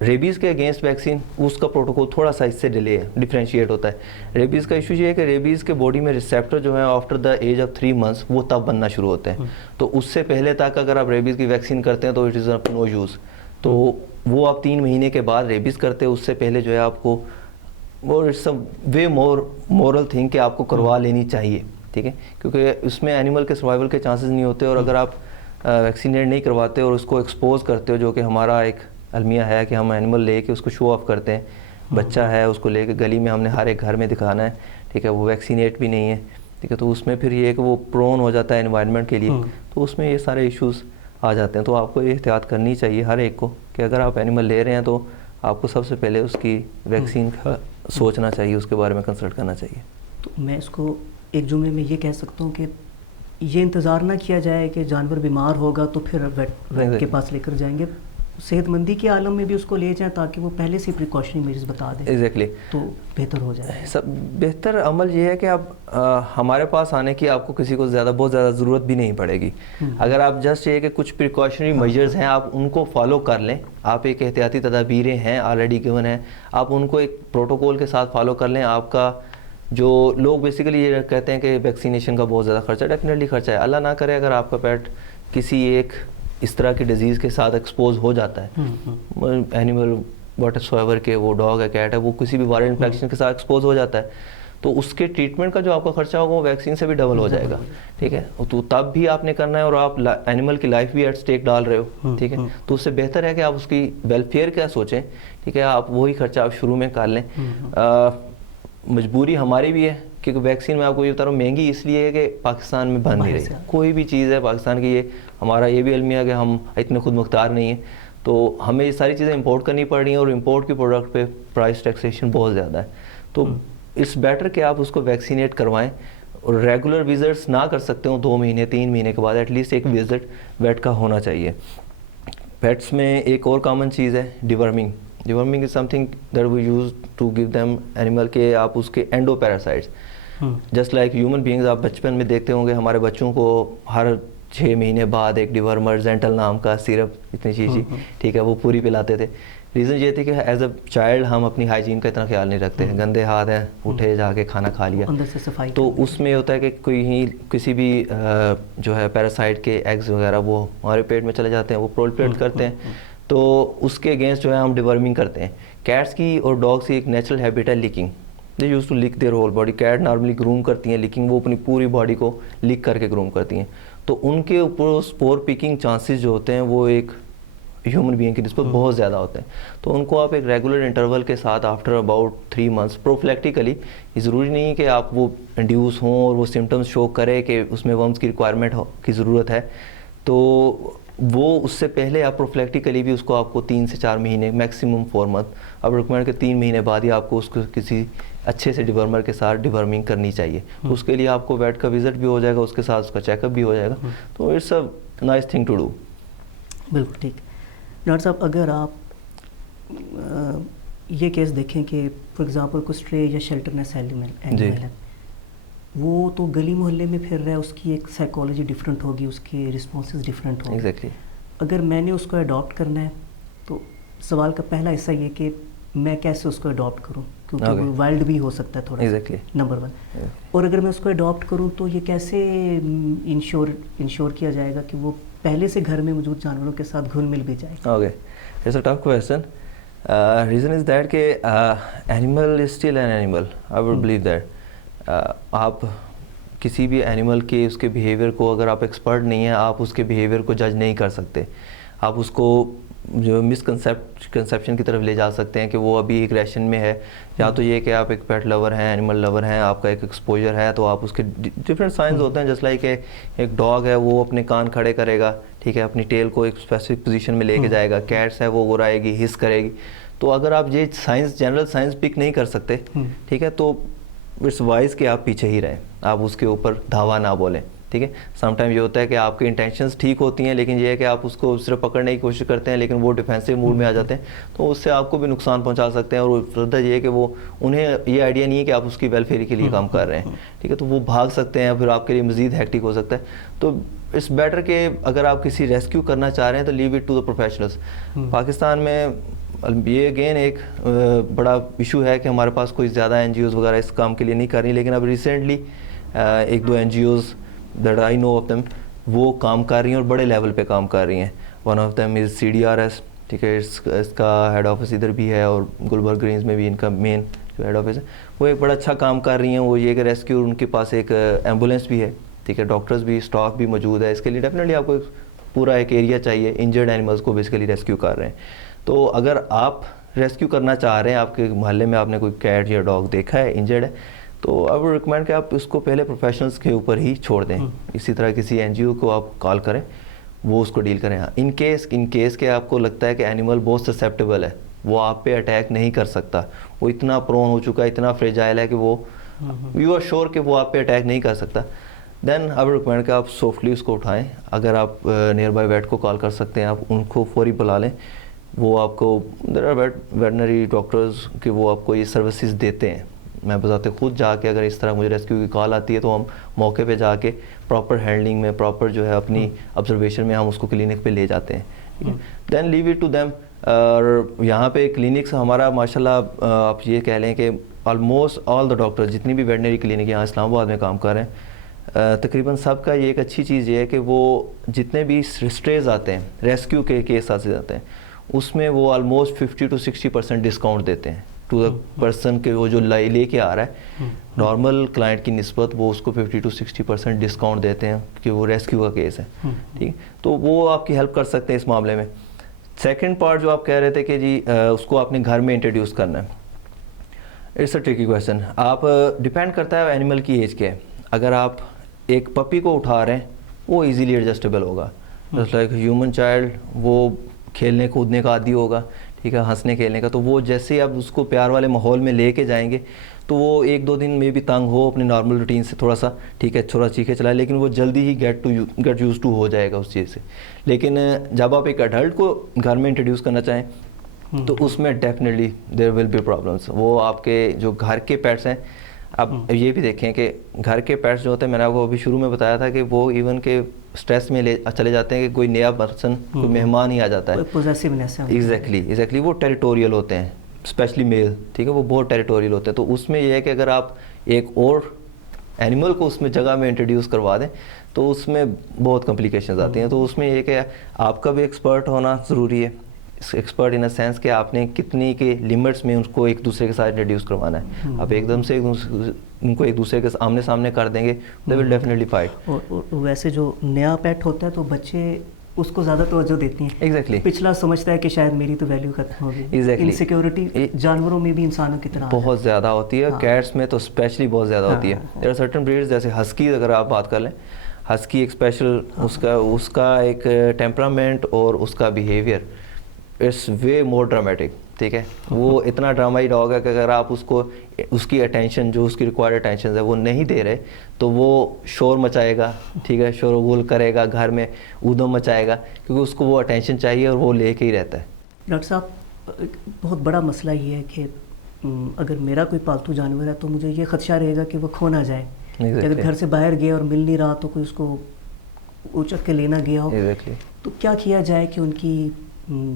ریبیز کے اگینسٹ ویکسین اس کا پروٹوکول تھوڑا سا اس سے ڈیلے ہے, ڈفرینشیٹ ہوتا ہے. ریبیز کا ایشو یہ ہے کہ ریبیز کے باڈی میں ریسیپٹر جو ہیں after the age of 3 months وہ تب بننا شروع ہوتے ہیں. تو اس سے پہلے تک اگر آپ ریبیز کی ویکسین کرتے ہیں تو it is of no use. تو وہ آپ 3 مہینے کے بعد ریبیز کرتے ہیں, اس سے پہلے جو ہے آپ کو وہ it's a way moral thing کہ آپ کو کروا لینی چاہیے. ٹھیک ہے, کیونکہ اس میں اینیمل کے سروائیول کے چانسز نہیں ہوتے, اور اگر آپ ویکسینیٹ نہیں کرواتے اور اس کو ایکسپوز کرتے ہو, جو کہ ہمارا ایک المیہ ہے کہ ہم اینیمل لے کے اس کو شو آف کرتے ہیں, بچہ ہے اس کو لے کے گلی میں ہم نے ہر ایک گھر میں دکھانا ہے. ٹھیک ہے, وہ ویکسینیٹ بھی نہیں ہے. ٹھیک ہے, تو اس میں پھر یہ ہے کہ وہ پرون ہو جاتا ہے انوائرمنٹ کے لیے, تو اس میں یہ سارے ایشوز آ جاتے ہیں. تو آپ کو یہ احتیاط کرنی چاہیے ہر ایک کو کہ اگر آپ اینیمل لے رہے ہیں تو آپ کو سب سے پہلے اس کی ویکسین کا سوچنا چاہیے, اس کے بارے میں کنسلٹ کرنا چاہیے. تو میں اس کو ایک جملے میں یہ کہہ سکتا ہوں کہ یہ انتظار نہ کیا جائے کہ جانور بیمار ہوگا تو پھر ویٹ کے پاس لے کر جائیں گے. صحت مندی کے عالم میں بھی اس کو لے جائیں تاکہ وہ پہلے سے پریکاشنری میجرز بتا دیں. ایگزیکٹلی, تو بہتر ہو جائے. سب بہتر عمل یہ ہے کہ آپ ہمارے پاس آنے کی آپ کو کسی کو بہت زیادہ ضرورت بھی نہیں پڑے گی. اگر آپ جسٹ یہ کہ کچھ پریکاشنری میجرز ہیں آپ ان کو فالو کر لیں, آپ ایک احتیاطی تدابیریں ہیں آلریڈی گیون ہیں, آپ ان کو ایک پروٹوکول کے ساتھ فالو کر لیں. آپ کا جو لوگ بیسیکلی یہ کہتے ہیں کہ ویکسینیشن کا بہت زیادہ خرچہ, ڈیفینیٹلی خرچہ ہے. اللہ نہ کرے اگر آپ کا پیٹ کسی ایک اس طرح کی ڈیزیز کے ساتھ ایکسپوز ہو جاتا ہے, اینیمل واٹ ایور کہ وہ ڈاگ ہے, کیٹ ہے, وہ کسی بھی وائرل انفیکشن کے ساتھ ایکسپوز ہو جاتا ہے, تو اس کے ٹریٹمنٹ کا جو آپ کا خرچہ ہوگا وہ ویکسین سے بھی ڈبل ہو جائے گا. ٹھیک ہے, تو تب بھی آپ نے کرنا ہے اور آپ اینیمل کی لائف بھی ایٹ اسٹیک ڈال رہے ہو. ٹھیک ہے, تو اس سے بہتر ہے کہ آپ اس کی ویلفیئر کا سوچیں. ٹھیک ہے, آپ وہی خرچہ آپ شروع میں کر لیں. مجبوری ہماری بھی ہے کیونکہ ویکسین میں آپ کو یہ بتا رہا ہوں مہنگی اس لیے ہے کہ پاکستان میں بن نہیں رہی. کوئی بھی چیز ہے پاکستان کی, یہ ہمارا یہ بھی المیہ ہے کہ ہم اتنے خود مختار نہیں ہیں, تو ہمیں یہ ساری چیزیں امپورٹ کرنی پڑ رہی ہیں اور امپورٹ کی پروڈکٹ پہ پرائس ٹیکسیشن بہت زیادہ ہے. تو اٹس بیٹر کہ آپ اس کو ویکسینیٹ کروائیں اور ریگولر وزٹس نہ کر سکتے ہوں 2 مہینے 3 مہینے کے بعد ایٹ لیسٹ ایک وزٹ ویٹ کا ہونا چاہیے. پیٹس میں ایک اور کامن چیز ہے deworming. Deworming is some thing that we use to give them animal کے آپ اس کے اینڈو parasites. Just like human beings, آپ بچپن میں دیکھتے ہوں گے ہمارے بچوں کو ہر 6 مہینے بعد ایک ڈیورمر زینٹل نام کا سیرپ اتنی شیشی, ٹھیک ہے, وہ پوری پلاتے تھے. ریزن یہ تھی کہ ایز اے چائلڈ ہم اپنی ہائیجین کا اتنا خیال نہیں رکھتے ہیں, گندے ہاتھ ہیں, اٹھے جا کے کھانا کھا لیا, تو اس میں ہوتا ہے کہ کوئی کسی بھی جو ہے پیراسائٹ کے ایگز وغیرہ وہ ہمارے پیٹ میں چلے جاتے ہیں, وہ پرولفریٹ کرتے ہیں, تو اس کے اگینسٹ جو ہے ہم ڈیورمنگ کرتے ہیں. کیٹس کی اور ڈاگس کی ایک نیچرل ہیبٹ ہے licking. They use to lick their whole body. Cat normally groom کرتی ہیں لیکنگ, وہ اپنی پوری باڈی کو لک کر کے گروم کرتی ہیں, تو ان کے اوپر اسپور پیکنگ چانسز جو ہوتے ہیں وہ ایک ہیومن بینگ کی نسبت بہت زیادہ ہوتے ہیں. تو ان کو آپ ایک ریگولر انٹرول کے ساتھ آفٹر اباؤٹ 3 months پروفلیکٹیکلی, یہ ضروری نہیں ہے کہ آپ وہ انڈیوس ہوں اور وہ سمٹمز شو کرے کہ اس میں ورمز کی ریکوائرمنٹ کی ضرورت ہے, تو وہ اس سے پہلے آپ پروفلیکٹیکلی بھی اس کو آپ کو 3 سے 4 مہینے میکسیمم 4 months آپ ریکمینڈ کہ 3 مہینے بعد ہی آپ کو اس کو کسی اچھے سے ڈیورمر کے ساتھ ڈیورمنگ کرنی چاہیے. اس کے لیے آپ کو ویٹ کا وزٹ بھی ہو جائے گا, اس کے ساتھ اس کا چیک اپ بھی ہو جائے گا. تو it's a nice thing to do. بالکل ٹھیک. ڈاکٹر صاحب, اگر آپ یہ کیس دیکھیں کہ فار ایگزامپل کوئی اسٹرے یا شیلٹرنس اینیمل ہے, وہ تو گلی محلے میں پھر رہا ہے, اس کی ایک سائیکالوجی ڈفرینٹ ہوگی, اس کے رسپانسز ڈفرینٹ ہوں گے. اگر میں نے اس کو اڈاپٹ کرنا ہے تو سوال کا پہلا حصہ یہ کہ میں کیسے اس کو اڈاپٹ کروں, کیونکہ وہ وائلڈ بھی ہو سکتا ہے تھوڑا, نمبر 1. اور اگر میں اس کو اڈاپٹ کروں تو یہ کیسے انشور کیا جائے گا کہ وہ پہلے سے گھر میں موجود جانوروں کے ساتھ گھل مل بھی جائے؟ Okay, it's a tough question. Reason is that کہ animal is still an animal. I would believe that آپ کسی بھی اینیمل کے اس کے بیہیویئر کو, اگر آپ ایکسپرٹ نہیں ہیں, آپ اس کے بیہیویئر کو جج نہیں کر سکتے. آپ اس کو جو مسکنسیپشن کی طرف لے جا سکتے ہیں کہ وہ ابھی ایگریشن میں ہے, یا تو یہ کہ آپ ایک پیٹ لور ہیں, اینیمل لور ہیں, آپ کا ایک ایکسپوجر ہے, تو آپ اس کے ڈفرینٹ سائنز ہوتے ہیں. جس لائک کہ ایک ڈاگ ہے وہ اپنے کان کھڑے کرے گا, ٹھیک ہے, اپنی ٹیل کو ایک اسپیسیفک پوزیشن میں لے کے جائے گا. کیٹس ہے وہ گرائے گی, ہس کرے گی. تو اگر آپ یہ سائنس جنرل سائنس پک نہیں کر سکتے, ٹھیک ہے, تو اٹس وائز کہ آپ پیچھے ہی رہیں, آپ اس کے اوپر دھاوا نہ بولیں. ٹھیک ہے, سم ٹائم یہ ہوتا ہے کہ آپ کی انٹینشنز ٹھیک ہوتی ہیں, لیکن یہ ہے کہ آپ اس کو صرف پکڑنے کی کوشش کرتے ہیں, لیکن وہ ڈیفینسو موڈ میں آ جاتے ہیں, تو اس سے آپ کو بھی نقصان پہنچا سکتے ہیں. اور فردر یہ ہے کہ وہ انہیں یہ آئیڈیا نہیں ہے کہ آپ اس کی ویلفیئر کے لیے کام کر رہے ہیں. ٹھیک ہے, تو وہ بھاگ سکتے ہیں, پھر آپ کے لیے مزید ہیکٹک ہو سکتا ہے. تو اٹس بیٹر کہ اگر آپ کسی ریسکیو کرنا چاہ رہے ہیں تو leave it to the professionals. Pakistan میں یہ اگین ایک بڑا ایشو ہے کہ ہمارے پاس کوئی زیادہ NGOs وغیرہ اس کام کے لیے نہیں کر رہی, لیکن اب recently 1-2 NGOs that I know of them وہ کام کر رہی ہیں اور بڑے لیول پہ کام کر رہی ہیں. One of them is CDRS. ٹھیک ہے, اس کا ہیڈ آفس ادھر بھی ہے, اور گلبرگ گرینز میں بھی ان کا مین جو ہیڈ آفس ہے, وہ ایک بڑا اچھا کام کر رہی ہیں. وہ یہ کہ ریسکیو, ان کے پاس ایک ایمبولینس بھی ہے, ٹھیک ہے, ڈاکٹرز بھی, اسٹاف بھی موجود ہے. اس کے لیے ڈیفینیٹلی آپ کو پورا ایک ایریا چاہیے. انجرڈ اینیملس کو بیسیکلی ریسکیو کر رہے ہیں. تو اگر آپ ریسکیو کرنا چاہ رہے ہیں, آپ کے محلے میں آپ نے کوئی کیٹ یا ڈاگ دیکھا ہے انجرڈ ہے, تو آئی وڈ ریکمینڈ کہ آپ اس کو پہلے پروفیشنلس کے اوپر ہی چھوڑ دیں. اسی طرح کسی NGO کو آپ کال کریں, وہ اس کو ڈیل کریں. ان کیس کہ آپ کو لگتا ہے کہ اینیمل بہت سسیپٹیبل ہے, وہ آپ پہ اٹیک نہیں کر سکتا, وہ اتنا پرون ہو چکا ہے, اتنا فریجائل ہے کہ وہ یو آر شیور کہ وہ آپ پہ اٹیک نہیں کر سکتا, دین آئی وڈ ریکمینڈ کہ آپ سافٹلی اس کو اٹھائیں. اگر آپ نیئر بائی ویٹ کو کال کر سکتے ہیں, آپ ان کو فوری بلا لیں. وہ آپ کو دیر آر ویٹنری ڈاکٹرز کہ وہ آپ کو یہ سروسز دیتے ہیں. میں بذات خود جا کے, اگر اس طرح مجھے ریسکیو کی کال آتی ہے, تو ہم موقع پہ جا کے پراپر ہینڈلنگ میں, پراپر جو ہے اپنی آبزرویشن میں ہم اس کو کلینک پہ لے جاتے ہیں. دین لیو اٹ ٹو دیم. اور یہاں پہ کلینکس ہمارا ماشاء اللہ آپ یہ کہہ لیں کہ آلموسٹ آل دا ڈاکٹر جتنی بھی ویٹنری کلینک یہاں اسلام آباد میں کام کر رہے ہیں, تقریباً سب کا یہ ایک اچھی چیز یہ ہے کہ وہ جتنے بھی اسٹریز آتے ہیں, ریسکیو کے کیس آتے جاتے ہیں, اس میں وہ آلموسٹ 50 to 60% ڈسکاؤنٹ دیتے ہیں ٹو دا پرسن کے, وہ جو لے کے آ رہا ہے. نارمل کلائنٹ کی نسبت وہ اس کو 50 to 60% ڈسکاؤنٹ دیتے ہیں کہ وہ ریسکیو کا کیس ہے. ٹھیک, تو وہ آپ کی ہیلپ کر سکتے ہیں اس معاملے میں. سیکنڈ پارٹ جو آپ کہہ رہے تھے کہ جی اس کو آپ نے گھر میں انٹروڈیوس کرنا ہے, اٹس اے ٹرکی کویشچن. آپ ڈپینڈ کرتا ہے اینیمل کی ایج کیا ہے. اگر آپ ایک پپی کو اٹھا رہے ہیں وہ ایزیلی ایڈجسٹیبل ہوگا, جسٹ لائک ہیومن چائلڈ, وہ کھیلنے کودنے کا عادی ہوگا, ٹھیک ہے, ہنسنے کھیلنے کا. تو وہ جیسے ہی آپ اس کو پیار والے ماحول میں لے کے جائیں گے تو وہ 1-2 دن میں بھی تنگ ہو اپنے نارمل روٹین سے تھوڑا سا, ٹھیک ہے, چھوڑا چیخے چلائے, لیکن وہ جلدی ہی گیٹ یوز ٹو ہو جائے گا اس چیز سے. لیکن جب آپ ایک ایڈلٹ کو گھر میں انٹروڈیوس کرنا چاہیں تو اس میں definitely there will be problems. وہ آپ کے جو گھر کے پیٹس ہیں, اب یہ بھی دیکھیں کہ گھر کے پیٹس جو ہوتے ہیں, میں نے آپ کو ابھی شروع میں بتایا تھا کہ وہ ایون کہ اسٹریس میں چلے جاتے ہیں کہ کوئی نیا پرسن, کوئی مہمان ہی آ جاتا ہے. ایگزیکٹلی وہ ٹیریٹوریل ہوتے ہیں, اسپیشلی میل, ٹھیک ہے, وہ بہت ٹیریٹوریل ہوتے ہیں. تو اس میں یہ ہے کہ اگر آپ ایک اور اینیمل کو اس میں جگہ میں انٹروڈیوس کروا دیں تو اس میں بہت کمپلیکیشنز آتی ہیں. تو اس میں یہ کہ آپ کا بھی ایکسپرٹ ہونا ضروری ہے, ایکسپرٹ ان اے سینس کہ آپ نے کتنی کے لمٹس میں ان کو ایک دوسرے کے ساتھ انٹروڈیوس کروانا ہے. آپ ایک دم سے ان کو ایک دوسرے کے آمنے سامنے کر دیں گے, دے ول ڈیفینیٹلی فائٹ. اور ویسے جو نیا پیٹ ہوتا ہے تو بچے اس کو زیادہ توجہ دیتی ہیں. ایگزیکٹلی, پچھلا سمجھتا ہے کہ شاید میری تو ویلیو ختم ہوگی. ایگزیکٹلی, انسیکیورٹی جانوروں میں بھی انسانوں کی طرح بہت زیادہ ہوتی ہے, کیٹس میں تو اسپیشلی بہت زیادہ ہوتی ہے. دیر آر سرٹن بریڈز جیسے ہسکی, اگر آپ بات کر لیں, ہسکی ایک اسپیشل, اس کا ایک ٹیمپرامنٹ اور اس کا behaviour it's way more dramatic. ٹھیک ہے, وہ اتنا ڈرامائی ڈاگ ہے کہ اگر آپ اس کو اس کی اٹینشن جو اس کی ریکوائرڈ اٹینشن ہے وہ نہیں دے رہے تو وہ شور مچائے گا, ٹھیک ہے, شور و غل کرے گا, گھر میں ادھم مچائے گا, کیونکہ اس کو وہ اٹینشن چاہیے اور وہ لے کے ہی رہتا ہے. ڈاکٹر صاحب, بہت بڑا مسئلہ یہ ہے کہ اگر میرا کوئی پالتو جانور ہے تو مجھے یہ خدشہ رہے گا کہ وہ کھو نہ جائے. اگر گھر سے باہر گیا اور مل نہیں رہا تو کوئی اس کو اچک کے لینا گیا ہو, تو کیا کیا جائے کہ ان کی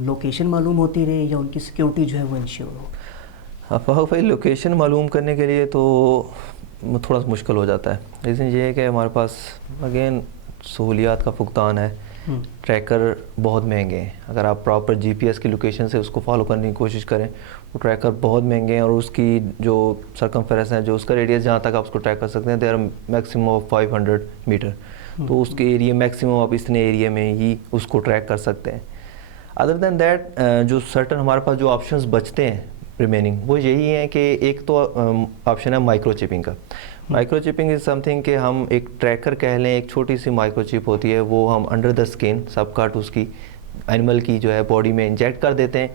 لوکیشن معلوم ہوتی رہے یا ان کی سیکیورٹی جو ہے وہ انشور ہو؟ افاق بھائی, لوکیشن معلوم کرنے کے لیے تو تھوڑا سا مشکل ہو جاتا ہے. ریزن یہ ہے کہ ہمارے پاس اگین سہولیات کا فقدان ہے. ٹریکر بہت مہنگے ہیں. اگر آپ پراپر جی پی ایس کی لوکیشن سے اس کو فالو کرنے کی کوشش کریں, وہ ٹریکر بہت مہنگے ہیں, اور اس کی جو سرکمفیرنس ہے, جو اس کا ریڈیس جہاں تک آپ اس کو ٹریک کر سکتے ہیں, they are maximum of 500 metre. تو اس کے ایریا میکسیمم آپ اتنے ایریا میں ہی اس کو ٹریک کر سکتے ہیں. ادر دین دیٹ جو سرٹن ہمارے پاس جو آپشنز بچتے ہیں ریمیننگ, وہ یہی ہیں کہ ایک تو آپشن ہے مائکرو چپنگ کا. مائکرو چپنگ از سم تھنگ کہ ہم ایک ٹریکر کہہ لیں, ایک چھوٹی سی مائکرو چپ ہوتی ہے, وہ ہم انڈر دا اسکن سب کاٹ اس کی اینیمل کی جو ہے باڈی میں انجیکٹ کر دیتے ہیں.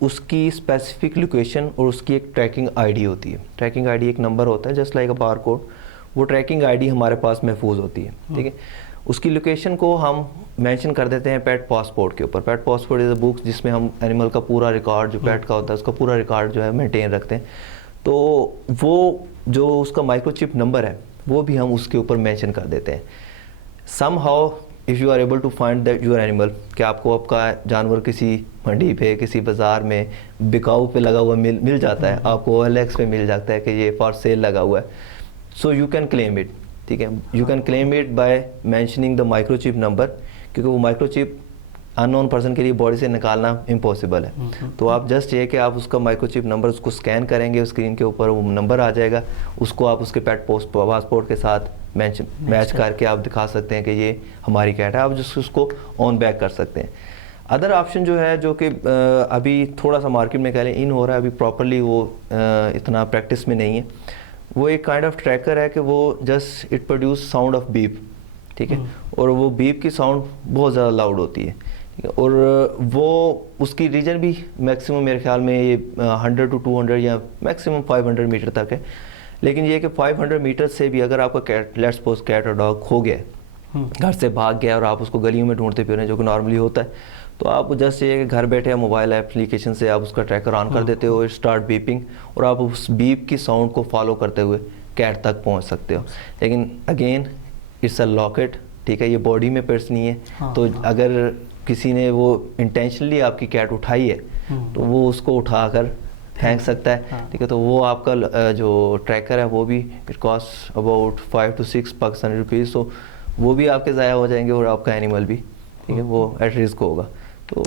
اس کی اسپیسیفک لوکیشن اور اس کی ایک ٹریکنگ آئی ڈی ہوتی ہے. ٹریکنگ آئی ڈی ایک نمبر ہوتا ہے just like a bar code. وہ ٹریکنگ آئی ڈی ہمارے پاس محفوظ ہوتی ہے. ٹھیک ہے, اس کی لوکیشن کو ہم مینشن کر دیتے ہیں پیٹ پاسپورٹ کے اوپر. پیٹ پاسپورٹ از اے بک جس میں ہم اینیمل کا پورا ریکارڈ, جو پیٹ کا ہوتا ہے اس کا پورا ریکارڈ جو ہے مینٹین رکھتے ہیں. تو وہ جو اس کا مائکرو چپ نمبر ہے وہ بھی ہم اس کے اوپر مینشن کر دیتے ہیں. Somehow if you are able to find that your animal, کہ آپ کو آپ کا جانور کسی منڈی پہ, کسی بازار میں بکاؤ پہ لگا ہوا مل جاتا ہے, آپ کو OLX پہ مل جاتا ہے کہ یہ فار سیل لگا ہوا ہے, so you can claim it. ٹھیک ہے, you can claim it by mentioning the micro چپ نمبر, کیونکہ وہ مائکرو چپ ان نون پرسن کے لیے باڈی سے نکالنا امپاسبل ہے. تو آپ جسٹ یہ کہ آپ اس کا مائکرو چپ نمبر اس کو اسکین کریں گے, اسکرین کے اوپر وہ نمبر آ جائے گا, اس کو آپ اس کے پیٹ پاسپورٹ کے ساتھ میچ کر کے آپ دکھا سکتے ہیں کہ یہ ہماری کیٹ ہے. آپ جس اس کو آن بیک کر سکتے ہیں. ادر آپشن جو ہے, جو کہ ابھی تھوڑا سا مارکیٹ میں کہہ لیں ان ہو رہا ہے, ابھی پراپرلی وہ اتنا پریکٹس میں نہیں ہے, وہ ایک کائنڈ آف ٹریکر ہے کہ وہ just it produce sound of beep. ٹھیک ہے, اور وہ بیپ کی ساؤنڈ بہت زیادہ لاؤڈ ہوتی ہے, اور وہ اس کی ریجن بھی میکسیمم میرے خیال میں یہ 100 to 200 یا میکسیمم 500 میٹر تک ہے. لیکن یہ کہ 500 میٹر سے بھی اگر آپ کا کیٹ, لیٹس سپوز کیٹ اور ڈاگ کھو گیا, گھر سے بھاگ گیا اور آپ اس کو گلیوں میں ڈھونڈتے پھر رہے ہیں, جو کہ نارملی ہوتا ہے, تو آپ جسٹ یہ کہ گھر بیٹھے موبائل اپلیکیشن سے آپ اس کا ٹریکر آن کر دیتے ہو, اسٹارٹ بیپنگ, اور آپ اس بیپ کی ساؤنڈ کو فالو کرتے ہوئے کیٹ تک پہنچ سکتے ہو. لیکن اگین اٹس اے لاکٹ. ٹھیک ہے, یہ باڈی میں پرس نہیں ہے, تو اگر کسی نے وہ انٹینشنلی آپ کی کیٹ اٹھائی ہے تو وہ اس کو اٹھا کر پھینک سکتا ہے. ٹھیک ہے, تو وہ آپ کا جو ٹریکر ہے وہ بھی it cost about 5 to 6 Pakistani rupees, تو وہ بھی آپ کے ضائع ہو جائیں گے اور آپ کا اینیمل بھی, ٹھیک ہے, وہ ایٹ رسک ہوگا. تو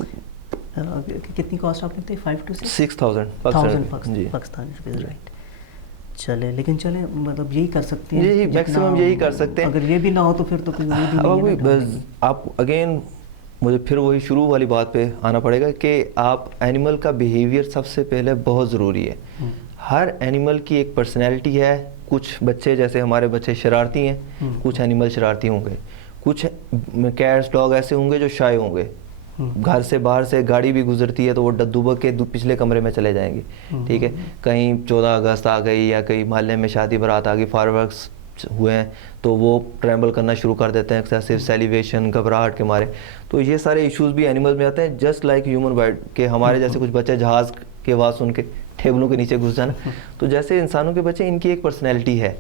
کتنی کاسٹ آپ نے بتائی؟ 5 to 6 6,000 پاکستانی روپیز. رائٹ. چلے لیکن چلے مطلب یہی کر سکتے ہیں, یہی میکسیمم یہی کر سکتے ہیں. اگر یہ بھی نہ ہو تو پھر تو کوئی امید ہی نہیں ہے. آپ اگین مجھے پھر وہی شروع والی بات پہ آنا پڑے گا کہ آپ اینیمل کا بیہیویئر سب سے پہلے بہت ضروری ہے. ہر اینیمل کی ایک پرسنالٹی ہے. کچھ بچے جیسے ہمارے بچے شرارتی ہیں, کچھ اینیمل شرارتی ہوں گے, کچھ کیٹس ڈاگ ایسے ہوں گے جو شائے ہوں گے. گھر سے باہر سے گاڑی بھی گزرتی ہے تو وہ ڈبک کے پچھلے کمرے میں چلے جائیں گے, ٹھیک ہے. کہیں 14 اگست آ گئی یا کہیں محلے میں شادی برات آ گئی, فائر ورکس ہوئے ہیں تو وہ ٹریمبل کرنا شروع کر دیتے ہیں, ایکسیسو سیلیویشن, گھبراہٹ کے مارے. تو یہ سارے ایشوز بھی اینیمل میں آتے ہیں, جسٹ لائک ہیومن بائٹ کہ ہمارے جیسے کچھ بچے جہاز کی آواز سن کے ٹیبلوں کے نیچے گھس جانا. تو جیسے انسانوں کے بچے, ان کی ایک پرسنالٹی ہے,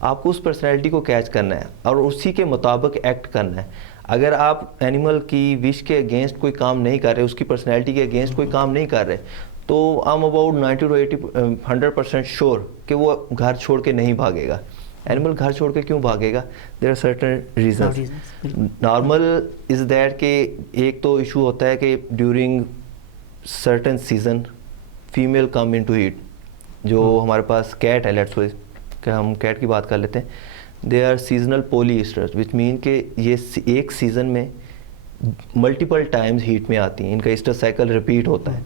آپ کو اس پرسنالٹی کو کیچ کرنا ہے اور اسی کے مطابق ایکٹ کرنا ہے. اگر آپ اینیمل کی وش کے اگینسٹ کوئی کام نہیں کر رہے, اس کی پرسنالٹی کے اگینسٹ کوئی کام نہیں کر رہے, تو I am about 90 to 100% sure کہ وہ گھر چھوڑ کے نہیں بھاگے گا. اینیمل گھر چھوڑ کے کیوں بھاگے گا؟ There are certain reasons. Normal is that کہ ایک تو ایشو ہوتا ہے کہ during certain season female come in to heat. جو ہمارے پاس کیٹ ہے, لیٹس کہ ہم کیٹ کی بات کر لیتے ہیں, دے آر سیزنل پولی ایسٹرز, وچ مین کہ یہ ایک سیزن میں ملٹیپل ٹائمز ہیٹ میں آتی ہیں. ان کا ایسٹر سائیکل ریپیٹ ہوتا ہے.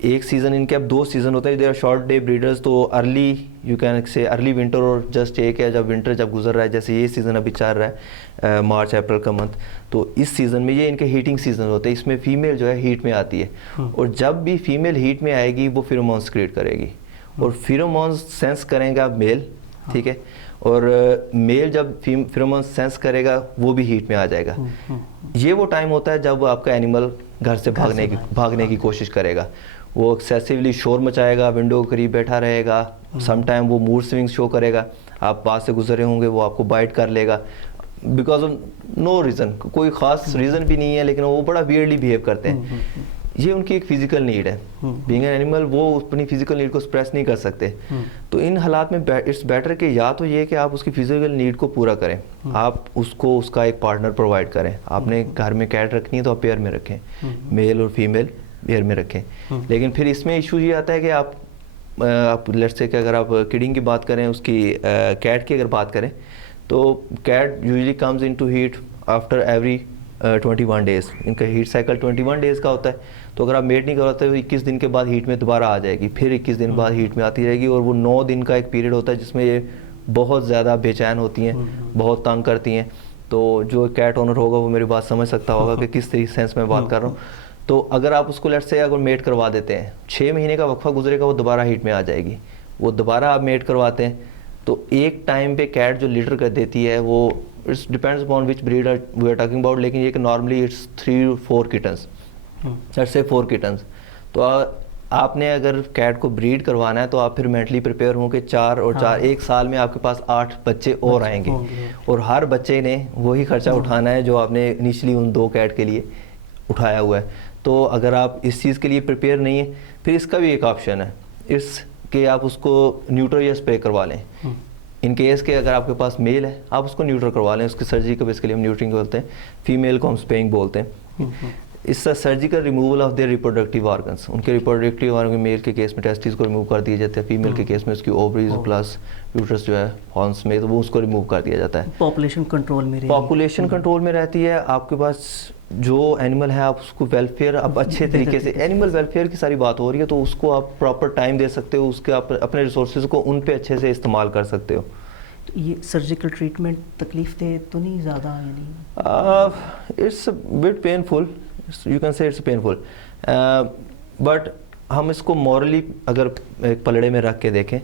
ایک سیزن ان کے اب 2 سیزن ہوتے ہیں. They are short day breeders, تو early you can say early winter اور جسٹ ایک ہے جب ونٹر جب گزر رہا ہے, جیسے یہ سیزن ابھی چل رہا ہے مارچ اپریل کا منتھ, تو اس سیزن میں یہ ان کے ہیٹنگ سیزن ہوتے ہیں. اس میں فیمیل جو ہے ہیٹ میں آتی ہے, اور جب بھی فیمیل ہیٹ میں آئے گی وہ فیرومونس کریٹ کرے گی, اور فیرومونس سینس کرے گا میل, ٹھیک ہے, اور میل جب فیرومون سینس کرے گا وہ بھی ہیٹ میں آ جائے گا. یہ وہ ٹائم ہوتا ہے جب آپ کا اینیمل گھر سے بھاگنے کی کوشش کرے گا. وہ ایکسیسیولی شور مچائے گا, ونڈو کے قریب بیٹھا رہے گا, سم ٹائم وہ موڈ سوئنگ شو کرے گا, آپ پاس سے گزرے ہوں گے وہ آپ کو بائٹ کر لے گا بیکاز آف نو ریزن, کوئی خاص ریزن بھی نہیں ہے, لیکن وہ بڑا ویئرلی بیہیو کرتے ہیں. یہ ان کی ایک فزیکل نیڈ ہے. بینگ این اینیمل وہ اپنی فزیکل نیڈ کو ایکسپریس نہیں کر سکتے. تو ان حالات میں اٹس بیٹر کہ یا تو یہ کہ آپ اس کی فزیکل نیڈ کو پورا کریں, آپ اس کو اس کا ایک پارٹنر پرووائڈ کریں. آپ نے گھر میں کیٹ رکھنی ہے تو آپ پیئر میں رکھیں, میل اور فیمیل پیئر میں رکھیں. لیکن پھر اس میں ایشو یہ آتا ہے کہ آپ لیٹس سے کہ اگر آپ کڈنگ کی بات کریں, اس کی کیٹ کی اگر بات کریں, تو cat usually comes in to heat after every 21 days. ان کا ہیٹ سائیکل 21 days کا ہوتا ہے. تو اگر آپ میٹ نہیں کرواتے تو 21 دن کے بعد ہیٹ میں دوبارہ آ جائے گی, پھر 21 دن بعد ہیٹ میں آتی رہے گی, اور وہ 9 دن کا ایک پیریڈ ہوتا ہے جس میں یہ بہت زیادہ بے چین ہوتی ہیں, بہت تنگ کرتی ہیں. تو جو کیٹ اونر ہوگا وہ میری بات سمجھ سکتا ہوگا کہ کس طریقے سینس میں بات کر رہا ہوں. تو اگر آپ اس کو لیٹ سے اگر میٹ کروا دیتے ہیں, 6 مہینے کا وقفہ گزرے گا, وہ دوبارہ ہیٹ میں آ جائے گی. وہ دوبارہ آپ میٹ کرواتے ہیں تو ایک ٹائم پہ کیٹ جو لیٹر کر دیتی ہے وہ it's depends upon which breed we are talking about, لیکن یہ کہ normally it's 3 to 4 kittens, let's say 4 kittens. تو آپ نے اگر کیٹ کو بریڈ کروانا ہے تو آپ پھر مینٹلی پریپیئر ہوں کہ 4 اور 4 ایک سال میں آپ کے پاس 8 بچے اور آئیں گے, اور ہر بچے نے وہی خرچہ اٹھانا ہے جو آپ نے انیشلی ان 2 کیٹ کے لیے اٹھایا ہوا ہے. تو اگر آپ اس چیز کے لیے پریپیئر نہیں ہیں, پھر اس کا بھی ایک آپشن ہے, اس کہ آپ اس کو نیوٹر یا اسپرے کروا لیں. ان کیس کہ اگر آپ کے پاس میل ہے آپ اس کو نیوٹر کروا لیں, اس کی سرجری کو بیسیکلی ہم نیوٹرنگ بولتے ہیں, فیمیل کو ہم اسپیئنگ بولتے ہیں. اس سے surgical removal of their reproductive organs, ان کے ریپروڈکٹیو آرگن میل کے کیس میں ٹیسٹیز کو ریموو کر دیے جاتے ہیں, فیمیل کے کیس میں اس کی اووریز پلس یوٹرس جو ہے ہارنس میں, تو وہ اس کو ریموو کر دیا جاتا ہے. پاپولیشن کنٹرول میں رہتی ہے. آپ کے پاس جو اینیمل ہے آپ اس کو ویلفیئر اب اچھے طریقے سے, اینیمل ویلفیئر کی ساری بات ہو رہی ہے, تو اس کو آپ پراپر ٹائم دے سکتے ہو, اس کے آپ اپنے ریسورسز کو ان پہ اچھے سے استعمال کر سکتے ہو. یہ سرجیکل ٹریٹمنٹ تکلیف دہ تو نہیں زیادہ, یعنی it's but painful, you can say it's painful, but ہم اس کو مورلی اگر ایک پلڑے میں رکھ کے دیکھیں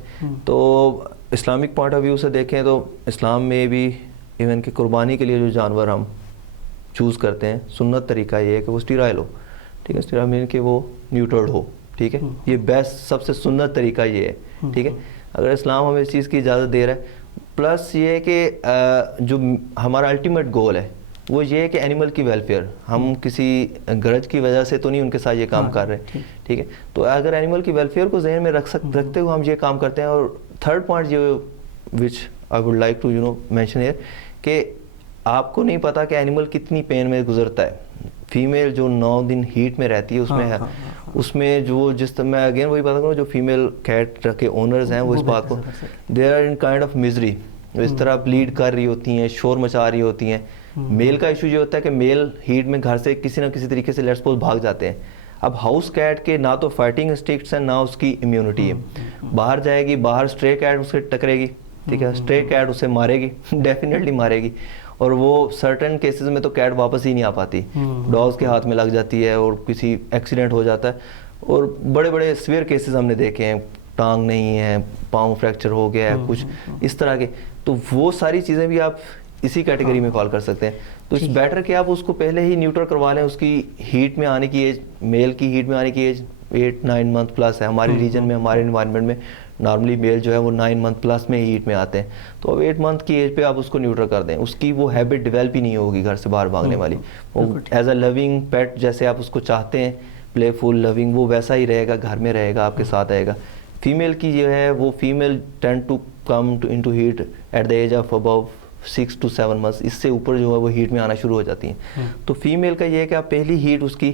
تو اسلامک پوائنٹ آف ویو سے دیکھیں تو اسلام میں بھی ایون کہ قربانی کے لیے جو جانور ہم چوز کرتے ہیں, سنت طریقہ یہ ہے کہ وہ اسٹیرائل ہو, ٹھیک ہے, اسٹیرائل مین کہ وہ نیوٹرڈ ہو, ٹھیک ہے, یہ بیسٹ سب سے سنت طریقہ یہ ہے, ٹھیک ہے. اگر اسلام ہمیں اس چیز کی اجازت دے رہا ہے, پلس یہ ہے کہ جو ہمارا الٹیمیٹ گول ہے وہ یہ ہے کہ اینیمل کی ویلفیئر, ہم کسی غرض کی وجہ سے تو نہیں ان کے ساتھ یہ کام کر رہے, ٹھیک ہے. تو اگر اینیمل کی ویلفیئر کو ذہن میں رکھتے ہوئے ہم یہ کام کرتے ہیں. اور تھرڈ پوائنٹ جو which I would like to mention here, کہ آپ کو نہیں پتا کہ اینیمل کتنی پین میں گزرتا ہے. فیمیل جو 9 دن ہیٹ میں رہتی ہے اس میں اس میں جو جس طرح میں اگین وہی بات کروں جو فیمیل کیٹ کے اونرز ہیں وہ اس بات کو they are in kind of misery, اس طرح بلیڈ کر رہی ہوتی ہیں، شور مچا رہی ہوتی ہیں. میل کا ایشو یہ ہوتا ہے کہ میل ہیٹ میں گھر سے کسی نہ کسی طریقے سے لیٹس سپوز بھاگ جاتے ہیں. اب ہاؤس کیٹ کے نہ تو فائٹنگ انسٹنکٹس ہیں، نہ اس کی امیونٹی ہے. باہر جائے گی، باہر اسٹرے کیٹ اس سے ٹکرے گی، ٹھیک ہے، اسٹرے کیٹ اسے مارے گی، ڈیفینیٹلی مارے گی. اور وہ سرٹن کیسز میں تو کیٹ واپس ہی نہیں آ پاتی، ڈاگز کے ہاتھ میں لگ جاتی ہے اور کسی ایکسیڈنٹ ہو جاتا ہے. اور بڑے بڑے سویئر کیسز ہم نے دیکھے ہیں، ٹانگ نہیں ہے، پاؤں فریکچر ہو گیا ہے، کچھ اس طرح کے. تو وہ ساری چیزیں بھی آپ اسی کیٹیگری میں فال کر سکتے ہیں. تو اٹس بیٹر کہ آپ اس کو پہلے ہی نیوٹر کروا لیں. اس کی ہیٹ میں آنے کی ایج، میل کی ہیٹ میں آنے کی ایج 8-9 منتھ پلس ہے. ہماری ریجن میں، ہمارے انوائرمنٹ میں نارملی میل جو ہے وہ 9 منتھ پلس میں ہیٹ میں آتے ہیں. تو اب 8 منتھ کی ایج پہ آپ اس کو نیوٹر کر دیں. اس کی وہ ہیبٹ ڈیولپ ہی نہیں ہوگی گھر سے باہر بھاگنے والی. وہ ایز اے لونگ پیٹ جیسے آپ اس کو چاہتے ہیں، پلے فل لونگ، وہ ویسا ہی رہے گا، گھر میں رہے گا، آپ کے ساتھ آئے گا. فیمیل کی جو ہے وہ female tend to come into heat at the age of about 6 to 7 months. اس سے اوپر جو ہے وہ ہیٹ میں آنا شروع ہو جاتی ہیں. تو فیمیل کا یہ ہے کہ آپ پہلی ہیٹ اس کی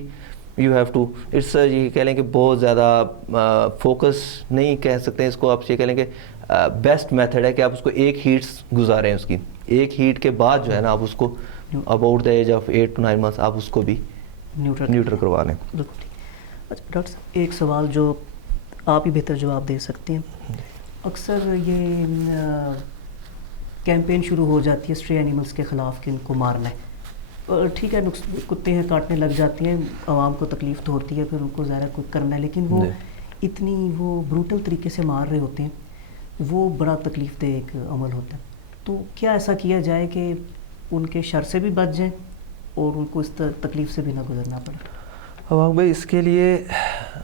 یو ہیو ٹو اٹس یہ کہہ لیں کہ بہت زیادہ فوکس نہیں کہہ سکتے اس کو، آپ یہ کہہ لیں کہ بیسٹ میتھڈ ہے کہ آپ اس کو ایک ہیٹ گزاریں. اس کی ایک ہیٹ کے بعد جو ہے نا آپ اس کو about the age of 8 to 9 months آپ اس کو بھی نیوٹر کروا لیں. اچھا ڈاکٹر صاحب، ایک سوال جو آپ ہی بہتر جواب دے سکتے ہیں. اکثر یہ کیمپین شروع ہو جاتی ہے اسٹرے اینیملس کے خلاف کہ ان کو مارنا ہے. ٹھیک ہے، کتے ہیں کاٹنے لگ جاتی ہیں، عوام کو تکلیف تو ہوتی ہے، پھر ان کو ظاہر کچھ کرنا ہے، لیکن وہ اتنی وہ بروٹل طریقے سے مار رہے ہوتے ہیں، وہ بڑا تکلیف دہ ایک عمل ہوتا ہے. تو کیا ایسا کیا جائے کہ ان کے شر سے بھی بچ جائیں اور ان کو اس تکلیف سے بھی نہ گزرنا پڑے؟ اب بھائی اس کے لیے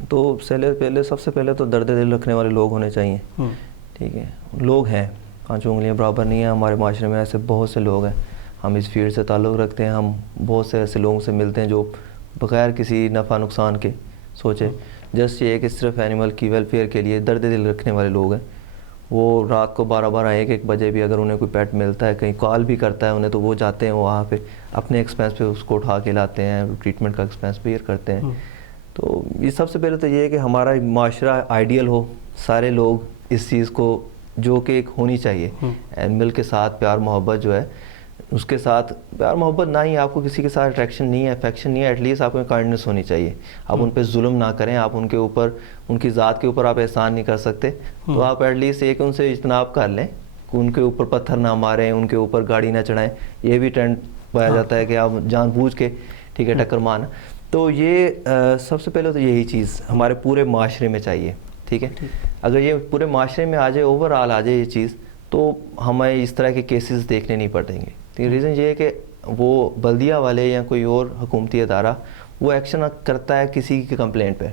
تو پہلے سب سے پہلے تو درد دل رکھنے والے لوگ ہونے چاہیے. ٹھیک ہے، لوگ ہیں، 5 انگلیاں برابر نہیں ہیں. ہمارے معاشرے میں ایسے بہت سے لوگ ہیں، ہم اس فیلڈ سے تعلق رکھتے ہیں، ہم بہت سے ایسے لوگوں سے ملتے ہیں جو بغیر کسی نفع نقصان کے سوچے جسٹ یہ کہ صرف اینیمل کی ویلفیئر کے لیے درد دل رکھنے والے لوگ ہیں. وہ رات کو 12 1 بجے بھی اگر انہیں کوئی پیٹ ملتا ہے، کہیں کال بھی کرتا ہے انہیں، تو وہ جاتے ہیں وہاں پہ اپنے ایکسپینس پہ اس کو اٹھا کے لاتے ہیں، ٹریٹمنٹ کا ایکسپینس بیئر کرتے ہیں. تو یہ سب سے پہلے تو یہ ہے کہ ہمارا معاشرہ آئیڈیل ہو، سارے لوگ اس چیز کو جو کہ ایک ہونی چاہیے، اینیمل کے ساتھ پیار محبت جو ہے، اس کے ساتھ پیار محبت نہ ہی آپ کو کسی کے ساتھ اٹریکشن نہیں ہے، افیکشن نہیں ہے، ایٹ لیسٹ آپ کو کائنڈنس ہونی چاہیے. آپ ان پہ ظلم نہ کریں، آپ ان کے اوپر، ان کی ذات کے اوپر آپ احسان نہیں کر سکتے، تو آپ ایٹ لیسٹ ایک ان سے اجتناب کر لیں کہ ان کے اوپر پتھر نہ ماریں، ان کے اوپر گاڑی نہ چڑھائیں. یہ بھی ٹرینڈ پایا جاتا ہے کہ آپ جان بوجھ کے ٹھیک ہے ٹکر مارنا. تو یہ سب سے پہلے تو یہی چیز ہمارے پورے معاشرے میں چاہیے. ٹھیک ہے، اگر یہ پورے معاشرے میں آ جائے، اوور آل آ جائے یہ چیز، تو ہمیں اس طرح کے کیسز دیکھنے نہیں پڑیں گے. ریزن یہ ہے کہ وہ بلدیہ والے یا کوئی اور حکومتی ادارہ وہ ایکشن کرتا ہے کسی کی کمپلینٹ پہ،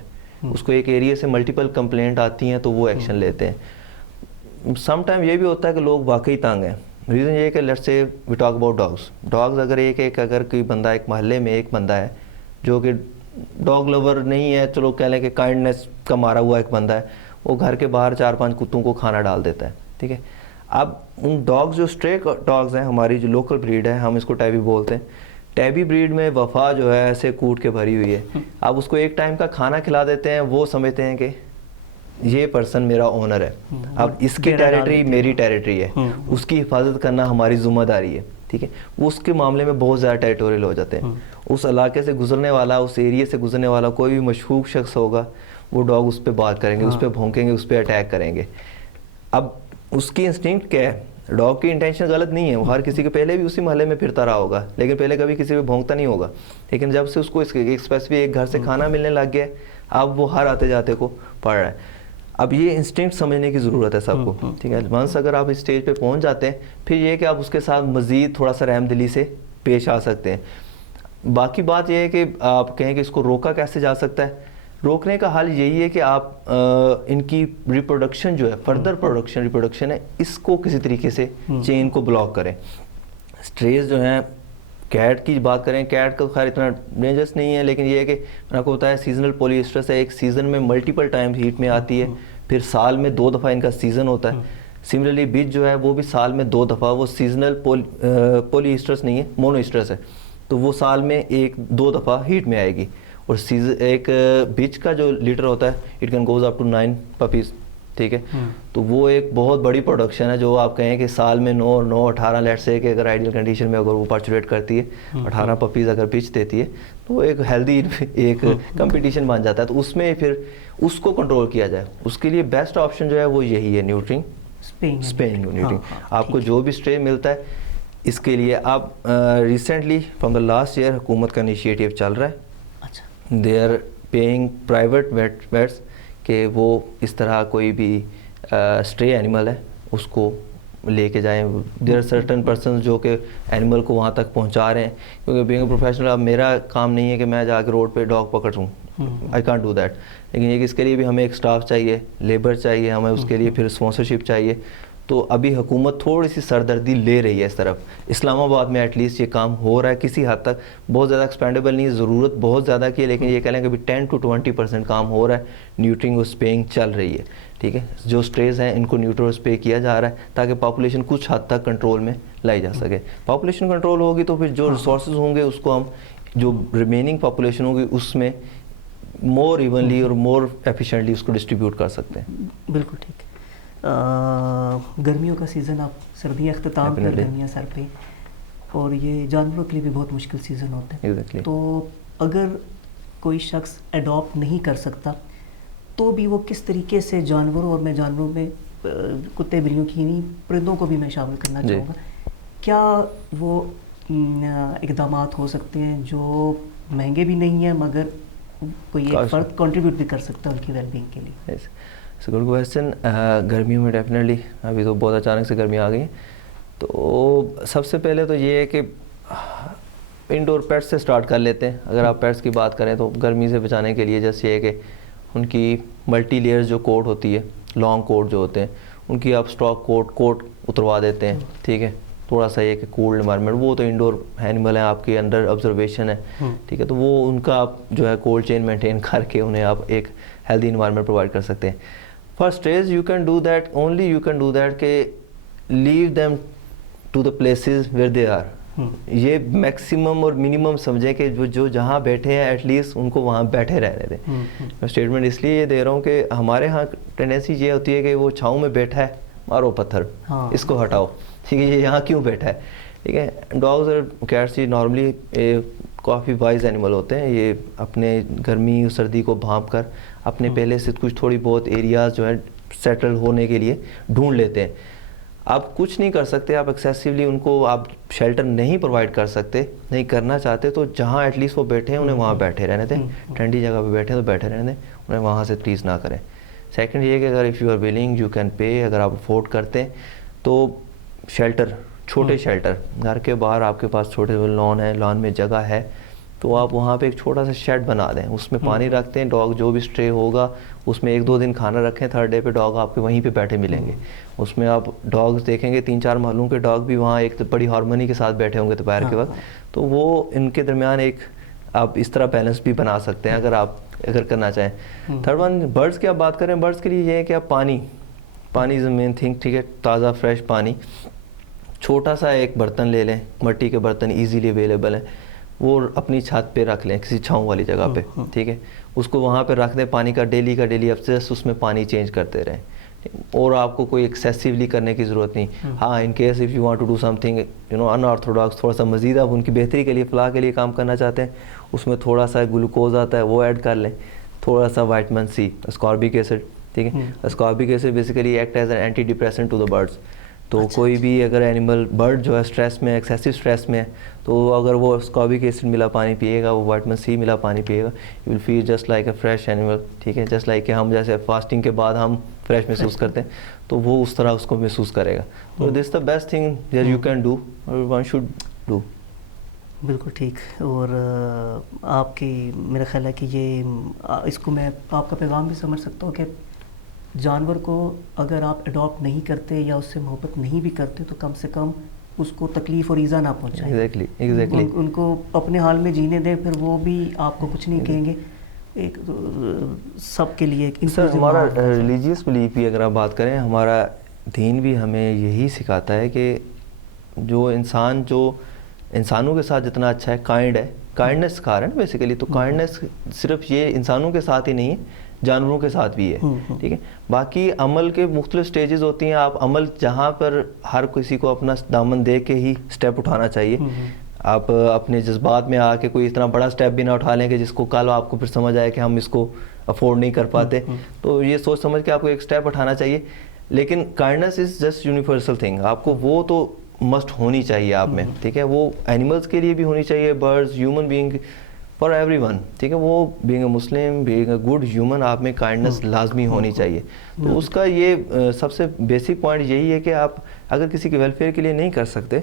اس کو ایک ایریا سے ملٹیپل کمپلینٹ آتی ہیں تو وہ ایکشن لیتے ہیں. سم ٹائم یہ بھی ہوتا ہے کہ لوگ واقعی تنگ ہیں. ریزن یہ ہے کہ let's say we talk about dogs اگر اگر کوئی بندہ ایک محلے میں ایک بندہ ہے جو کہ ڈاگ لور نہیں ہے، چلو کہہ لیں کہ کائنڈنیس کا مارا ہوا ایک بندہ ہے، وہ گھر کے باہر 4-5 کتوں کو کھانا ڈال دیتا ہے. ٹھیک ہے، اب ان ڈاگز جو اسٹرے ڈاگز ہیں، ہماری جو لوکل بریڈ ہے، ہم اس کو ٹیبی بولتے ہیں، ٹیبی بریڈ میں وفا جو ہے ایسے کوٹ کے بھری ہوئی ہے. آپ اس کو ایک ٹائم کا کھانا کھلا دیتے ہیں، وہ سمجھتے ہیں کہ یہ پرسن میرا اونر ہے، اب اس کی ٹیریٹری میری ٹیریٹری ہے، اس کی حفاظت کرنا ہماری ذمہ داری ہے. ٹھیک ہے، وہ اس کے معاملے میں بہت زیادہ ٹیریٹوریل ہو جاتے ہیں. اس علاقے سے گزرنے والا، اس ایریے سے گزرنے والا کوئی بھی مشکوک شخص ہوگا، وہ ڈاگ اس پہ بات کریں گے، اس پہ بھونکیں گے، اس پہ اٹیک کریں گے. اب اس کی انسٹنکٹ کیا ہے؟ ڈاگ کی انٹینشن غلط نہیں ہے، وہ ہر کسی کے پہلے بھی اسی محلے میں پھرتا رہا ہوگا، لیکن پہلے کبھی کسی پہ بھونکتا نہیں ہوگا. لیکن جب سے اس کو اسپیسیفک ایک گھر سے کھانا ملنے لگ گیا، اب وہ ہر آتے جاتے کو پڑھ رہا ہے. اب یہ انسٹنکٹ سمجھنے کی ضرورت ہے سب کو. ٹھیک ہے، ونس اگر آپ اسٹیج پہ پہنچ جاتے ہیں، پھر یہ کہ آپ اس کے ساتھ مزید تھوڑا سا رحم دلی سے پیش آ سکتے ہیں. باقی بات یہ ہے کہ آپ کہیں کہ اس کو روکا کیسے جا سکتا ہے. روکنے کا حل یہی ہے کہ آپ ان کی ریپروڈکشن جو ہے، فردر ریپروڈکشن ہے، اس کو کسی طریقے سے چین کو بلاک کریں. اسٹریز جو ہیں، کیٹ کی بات کریں، کیٹ کا خیر اتنا ڈینجرس نہیں ہے، لیکن یہ ہے کہ میں آپ کو بتایا سیزنل پولی اسٹریس ہے، ایک سیزن میں ملٹیپل ٹائم ہیٹ میں آتی ہے، پھر سال میں 2 دفعہ ان کا سیزن ہوتا ہے. سملرلی بچ جو ہے وہ بھی سال میں 2 دفعہ، وہ سیزنل پولی اسٹریس نہیں ہے، مونو اسٹریس ہے، تو وہ سال میں 1-2 دفعہ ہیٹ میں آئے گی. اور ایک بیچ کا جو لیٹر ہوتا ہے it can goes up to 9 puppies, ٹھیک ہے. تو وہ ایک بہت بڑی پروڈکشن ہے جو آپ کہیں کہ سال میں 18 لیٹ سے کہ اگر آئیڈیل کنڈیشن میں اگر وہ پارچوریٹ کرتی ہے 18 پپیز اگر بیچ دیتی ہے تو ایک ہیلدی ایک کمپٹیشن بن جاتا ہے. تو اس میں پھر اس کو کنٹرول کیا جائے, اس کے لیے بیسٹ آپشن جو ہے وہ یہی ہے نیوٹرنگ, اسپیئنگ نیوٹرنگ. آپ کو جو بھی اسٹرے ملتا ہے اس کے لیے آپ recently from the last year حکومت کا انیشیٹو چل رہا ہے, they are paying private vets کہ وہ اس طرح کوئی بھی اسٹرے اینیمل ہے اس کو لے کے جائیں. دیر آر سرٹن پرسنز جو کہ اینیمل کو وہاں تک پہنچا رہے ہیں, کیونکہ بینگ اے پروفیشنل اب میرا کام نہیں ہے کہ میں جا کے روڈ پہ ڈاگ پکڑوں, آئی کانٹ ڈو دیٹ. لیکن یہ کہ اس کے لیے بھی ہمیں ایک اسٹاف چاہیے, لیبر چاہیے, ہمیں اس کے لیے پھر اسپانسرشپ چاہیے. تو ابھی حکومت تھوڑی سی سردردی لے رہی ہے اس طرف. اسلام آباد میں ایٹ لیسٹ یہ کام ہو رہا ہے کسی حد تک, بہت زیادہ ایکسپینڈیبل نہیں ہے, ضرورت بہت زیادہ کی ہے, لیکن یہ کہہ لیں کہ ابھی 10 to 20% کام ہو رہا ہے, نیوٹرنگ اور اسپیئنگ چل رہی ہے, ٹھیک ہے. جو اسٹریز ہیں ان کو نیوٹر اور اسپے کیا جا رہا ہے تاکہ پاپولیشن کچھ حد تک کنٹرول میں لائی جا سکے. پاپولیشن کنٹرول ہوگی تو پھر جو ریسورسز ہوں گے اس کو ہم جو ریمیننگ پاپولیشن ہوگی اس میں مور ایونلی اور مور ایفیشینٹلی اس کو ڈسٹریبیوٹ کر سکتے ہیں. بالکل ٹھیک. گرمیوں کا سیزن, آپ سردیاں اختتام پر, گرمیاں سر پہ, اور یہ جانوروں کے لیے بھی بہت مشکل سیزن ہوتا ہے. تو اگر کوئی شخص اڈاپٹ نہیں کر سکتا تو بھی وہ کس طریقے سے جانوروں, اور میں جانوروں میں کتے بلیوں کی نہیں پرندوں کو بھی میں شامل کرنا چاہوں گا, کیا وہ اقدامات ہو سکتے ہیں جو مہنگے بھی نہیں ہیں مگر کوئی ایک فرد کنٹریبیوٹ بھی کر سکتا ہے ان کی ویل بینگ کے لیے؟ Good question. گرمیوں میں ڈیفینیٹلی ابھی تو بہت اچانک سے گرمی آ گئی ہیں, تو سب سے پہلے تو یہ ہے کہ انڈور پیٹس سے اسٹارٹ کر لیتے ہیں. اگر آپ پیٹس کی بات کریں تو گرمی سے بچانے کے لیے جیسے یہ ہے کہ ان کی ملٹی لیئرز جو کوٹ ہوتی ہے, لانگ کوٹ جو ہوتے ہیں, ان کی آپ اسٹاک کوٹ اتروا دیتے ہیں, ٹھیک ہے. تھوڑا سا یہ کہ کولڈ انوائرمنٹ, وہ تو انڈور اینیمل ہیں آپ کے انڈر آبزرویشن ہے, ٹھیک ہے. تو وہ ان کا آپ جو ہے کولڈ چین مینٹین کر کے انہیں آپ ایک ہیلدی انوائرمنٹ پرووائڈ کر سکتے ہیں. For strays you can do that, only you can do that کہ leave them to the places where they are. یہ میکسیمم اور منیمم سمجھیں کہ جو جہاں بیٹھے ہیں ایٹ لیسٹ ان کو وہاں بیٹھے رہنے دیں. میں اسٹیٹمنٹ اس لیے یہ دے رہا ہوں کہ ہمارے ہاں ٹینڈنسی یہ ہوتی ہے کہ وہ چھاؤں میں بیٹھا ہے, مارو پتھر, اس کو ہٹاؤ, ٹھیک ہے, یہ یہاں کیوں بیٹھا ہے, ٹھیک ہے. ڈاگز اور کیٹس یہ نارملی کافی وائز اینیمل ہوتے ہیں, یہ اپنے گرمی اور سردی کو بھانپ کر اپنے پہلے سے کچھ تھوڑی بہت ایریاز جو ہے سیٹل ہونے کے لیے ڈھونڈ لیتے ہیں. آپ کچھ نہیں کر سکتے, آپ ایکسیسولی ان کو آپ شیلٹر نہیں پرووائڈ کر سکتے, نہیں کرنا چاہتے تو جہاں ایٹ لیسٹ وہ بیٹھے ہیں انہیں وہاں بیٹھے رہنے دیں. ٹھنڈی جگہ پہ بیٹھے ہیں تو بیٹھے رہنے دیں, انہیں وہاں سے ٹیز نہ کریں. سیکنڈ یہ کہ اگر if you are willing you can pay, اگر آپ افورڈ کرتے ہیں تو شیلٹر, چھوٹے شیلٹر, گھر کے باہر آپ کے پاس چھوٹے لان ہے, لان میں جگہ ہے تو آپ وہاں پہ ایک چھوٹا سا شیڈ بنا دیں, اس میں پانی رکھتے ہیں, ڈاگ جو بھی اسٹرے ہوگا اس میں 1-2 دن کھانا رکھیں, تھرڈ ڈے پہ ڈاگ آپ کے وہیں پہ بیٹھے ملیں گے. اس میں آپ ڈاگز دیکھیں گے 3-4 محلوں کے ڈاگ بھی وہاں ایک بڑی ہارمونی کے ساتھ بیٹھے ہوں گے دوپہر کے وقت. تو وہ ان کے درمیان ایک آپ اس طرح بیلنس بھی بنا سکتے ہیں اگر کرنا چاہیں. تھرڈ ون, برڈس کی آپ بات کریں, برڈس کے لیے یہ ہے کہ آپ پانی از مین تھنگ, ٹھیک ہے. تازہ فریش پانی, چھوٹا سا ایک برتن لے لیں, مٹی کے برتن ایزیلی اویلیبل ہیں, وہ اپنی چھت پہ رکھ لیں کسی چھاؤں والی جگہ پہ, ٹھیک ہے. اس کو وہاں پہ رکھ دیں, پانی کا ڈیلی افسس اس میں پانی چینج کرتے رہیں, اور آپ کو کوئی ایکسیسیولی کرنے کی ضرورت نہیں. ہاں in case if you want to do something in orthodox, تھوڑا سا مزید آپ ان کی بہتری کے لیے فلاح کے لیے کام کرنا چاہتے ہیں, اس میں تھوڑا سا گلوکوز آتا ہے وہ ایڈ کر لیں, تھوڑا سا وائٹامن سی, اسکاربک ایسڈ, ٹھیک ہے. Ascorbic acid basically act as an anti depressant to the birds. تو کوئی بھی اگر اینیمل برڈ جو ہے اسٹریس میں, ایکسیسو اسٹریس میں ہے, تو اگر وہ اسکاربک ایسڈ ملا پانی پیے گا, وہ وائٹامن سی ملا پانی پیے گا, you will feel just like a fresh animal, ٹھیک ہے. جسٹ لائک کہ ہم جیسے فاسٹنگ کے بعد ہم فریش محسوس کرتے ہیں تو وہ اس طرح اس کو محسوس کرے گا. تو this the best thing that you can do اور ون شوڈ ڈو. بالکل ٹھیک. اور آپ کی میرا خیال ہے کہ یہ اس کو میں آپ کا پیغام بھی سمجھ سکتا ہوں کہ جانور کو اگر آپ اڈاپٹ نہیں کرتے یا اس سے محبت نہیں بھی کرتے تو کم سے کم اس کو تکلیف اور ایذا نہ پہنچائیں. ایگزیکٹلی ان کو اپنے حال میں جینے دیں, پھر وہ بھی آپ کو کچھ نہیں کہیں گے. ایک سب کے لیے سر ہمارا ریلیجیس بلیف بھی اگر آپ بات کریں, ہمارا دین بھی ہمیں یہی سکھاتا ہے کہ جو انسانوں کے ساتھ جتنا اچھا ہے, کائنڈ ہے, کائنڈنس سکھا رہے ہیں بیسیکلی. تو کائنڈنس صرف یہ انسانوں کے ساتھ ہی نہیں ہے, جانوروں کے ساتھ بھی ہے, ٹھیک ہے. باقی عمل کے مختلف سٹیجز ہوتی ہیں. آپ عمل جہاں پر ہر کسی کو اپنا دامن دے کے ہی سٹیپ اٹھانا چاہیے. آپ اپنے جذبات میں آ کے کوئی اتنا بڑا سٹیپ بھی نہ اٹھا لیں کہ جس کو کل آپ کو پھر سمجھ آئے کہ ہم اس کو افورڈ نہیں کر پاتے. تو یہ سوچ سمجھ کے آپ کو ایک سٹیپ اٹھانا چاہیے. لیکن kindness is just universal thing. آپ کو وہ تو مسٹ ہونی چاہیے آپ میں, ٹھیک ہے. وہ اینیملس کے لیے بھی ہونی چاہیے, birds, human being, for every one, ٹھیک ہے. وہ being a Muslim, being a good human, آپ میں کائنڈنس لازمی ہونی چاہیے. تو اس کا یہ سب سے بیسک پوائنٹ یہی ہے کہ آپ اگر کسی کے ویلفیئر کے لیے نہیں کر سکتے,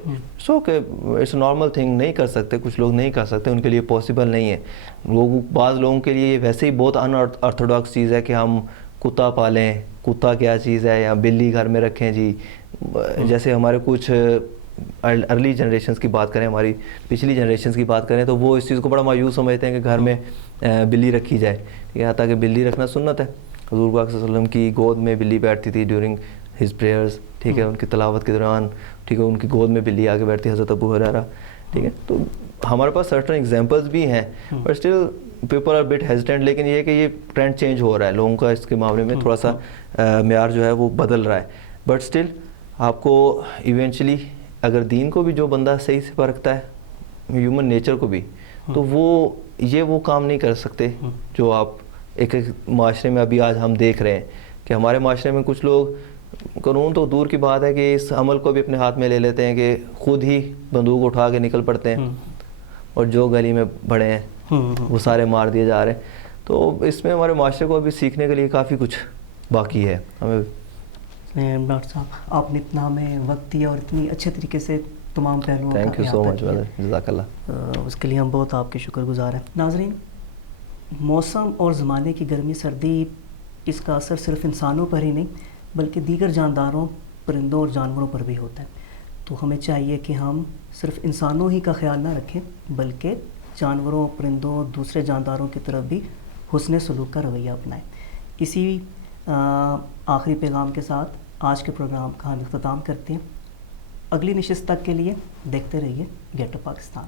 سو کہ اٹس اے نارمل تھنگ, نہیں کر سکتے. کچھ لوگ نہیں کر سکتے, ان کے لیے پاسبل نہیں ہے. بعض لوگوں کے لیے ویسے ہی بہت ان آرتھوڈاکس چیز ہے کہ ہم کتا پالیں. کتا کیا چیز ہے, یا بلی گھر میں رکھیں جی. جیسے ہمارے کچھ ارلی جنریشنز کی بات کریں, ہماری پچھلی جنریشنز کی بات کریں, تو وہ اس چیز کو بڑا مایوس سمجھتے ہیں کہ گھر میں بلی رکھی جائے, ٹھیک ہے. تاکہ بلی رکھنا سنت ہے. حضور پاک صلی اللہ علیہ وسلم کی گود میں بلی بیٹھتی تھی ڈیورنگ ہز پریئرز, ٹھیک ہے. ان کی تلاوت کے دوران, ٹھیک ہے, ان کی گود میں بلی آ کے بیٹھتی, حضرت ابو ہریرہ, ٹھیک ہے. تو ہمارے پاس سرٹن ایگزامپلز بھی ہیں, but still people are but hesitant. لیکن یہ کہ یہ ٹرینڈ چینج ہو رہا ہے لوگوں کا, اس کے معاملے میں تھوڑا سا معیار جو ہے وہ بدل رہا ہے. بٹ اسٹل آپ کو ایونچولی اگر دین کو بھی جو بندہ صحیح سے پرکھتا ہے, ہیومن نیچر کو بھی, تو وہ کام نہیں کر سکتے جو آپ ایک معاشرے میں ابھی آج ہم دیکھ رہے ہیں کہ ہمارے معاشرے میں کچھ لوگ, قانون تو دور کی بات ہے کہ اس عمل کو بھی اپنے ہاتھ میں لے لیتے ہیں کہ خود ہی بندوق اٹھا کے نکل پڑتے ہیں, اور جو گلی میں بڑے ہیں وہ سارے مار دیے جا رہے ہیں. تو اس میں ہمارے معاشرے کو ابھی سیکھنے کے لیے کافی کچھ باقی ہے. ہمیں ڈاکٹر صاحب, آپ نے اتنا ہمیں وقت دیا اور اتنی اچھے طریقے سے تمام پہلوؤں کا تھینک یو سو مچ برادر, جزاک اللہ. اس کے لیے ہم بہت آپ کے شکر گزار ہیں. ناظرین, موسم اور زمانے کی گرمی سردی, اس کا اثر صرف انسانوں پر ہی نہیں بلکہ دیگر جانداروں, پرندوں اور جانوروں پر بھی ہوتا ہے. تو ہمیں چاہیے کہ ہم صرف انسانوں ہی کا خیال نہ رکھیں بلکہ جانوروں, پرندوں, دوسرے جانداروں کی طرف بھی حسن سلوک کا رویہ اپنائیں. اسی آخری پیغام کے ساتھ آج کے پروگرام کا ہم اختتام کرتے ہیں. اگلی نشست تک کے لیے دیکھتے رہیے گیٹ اپ پاکستان.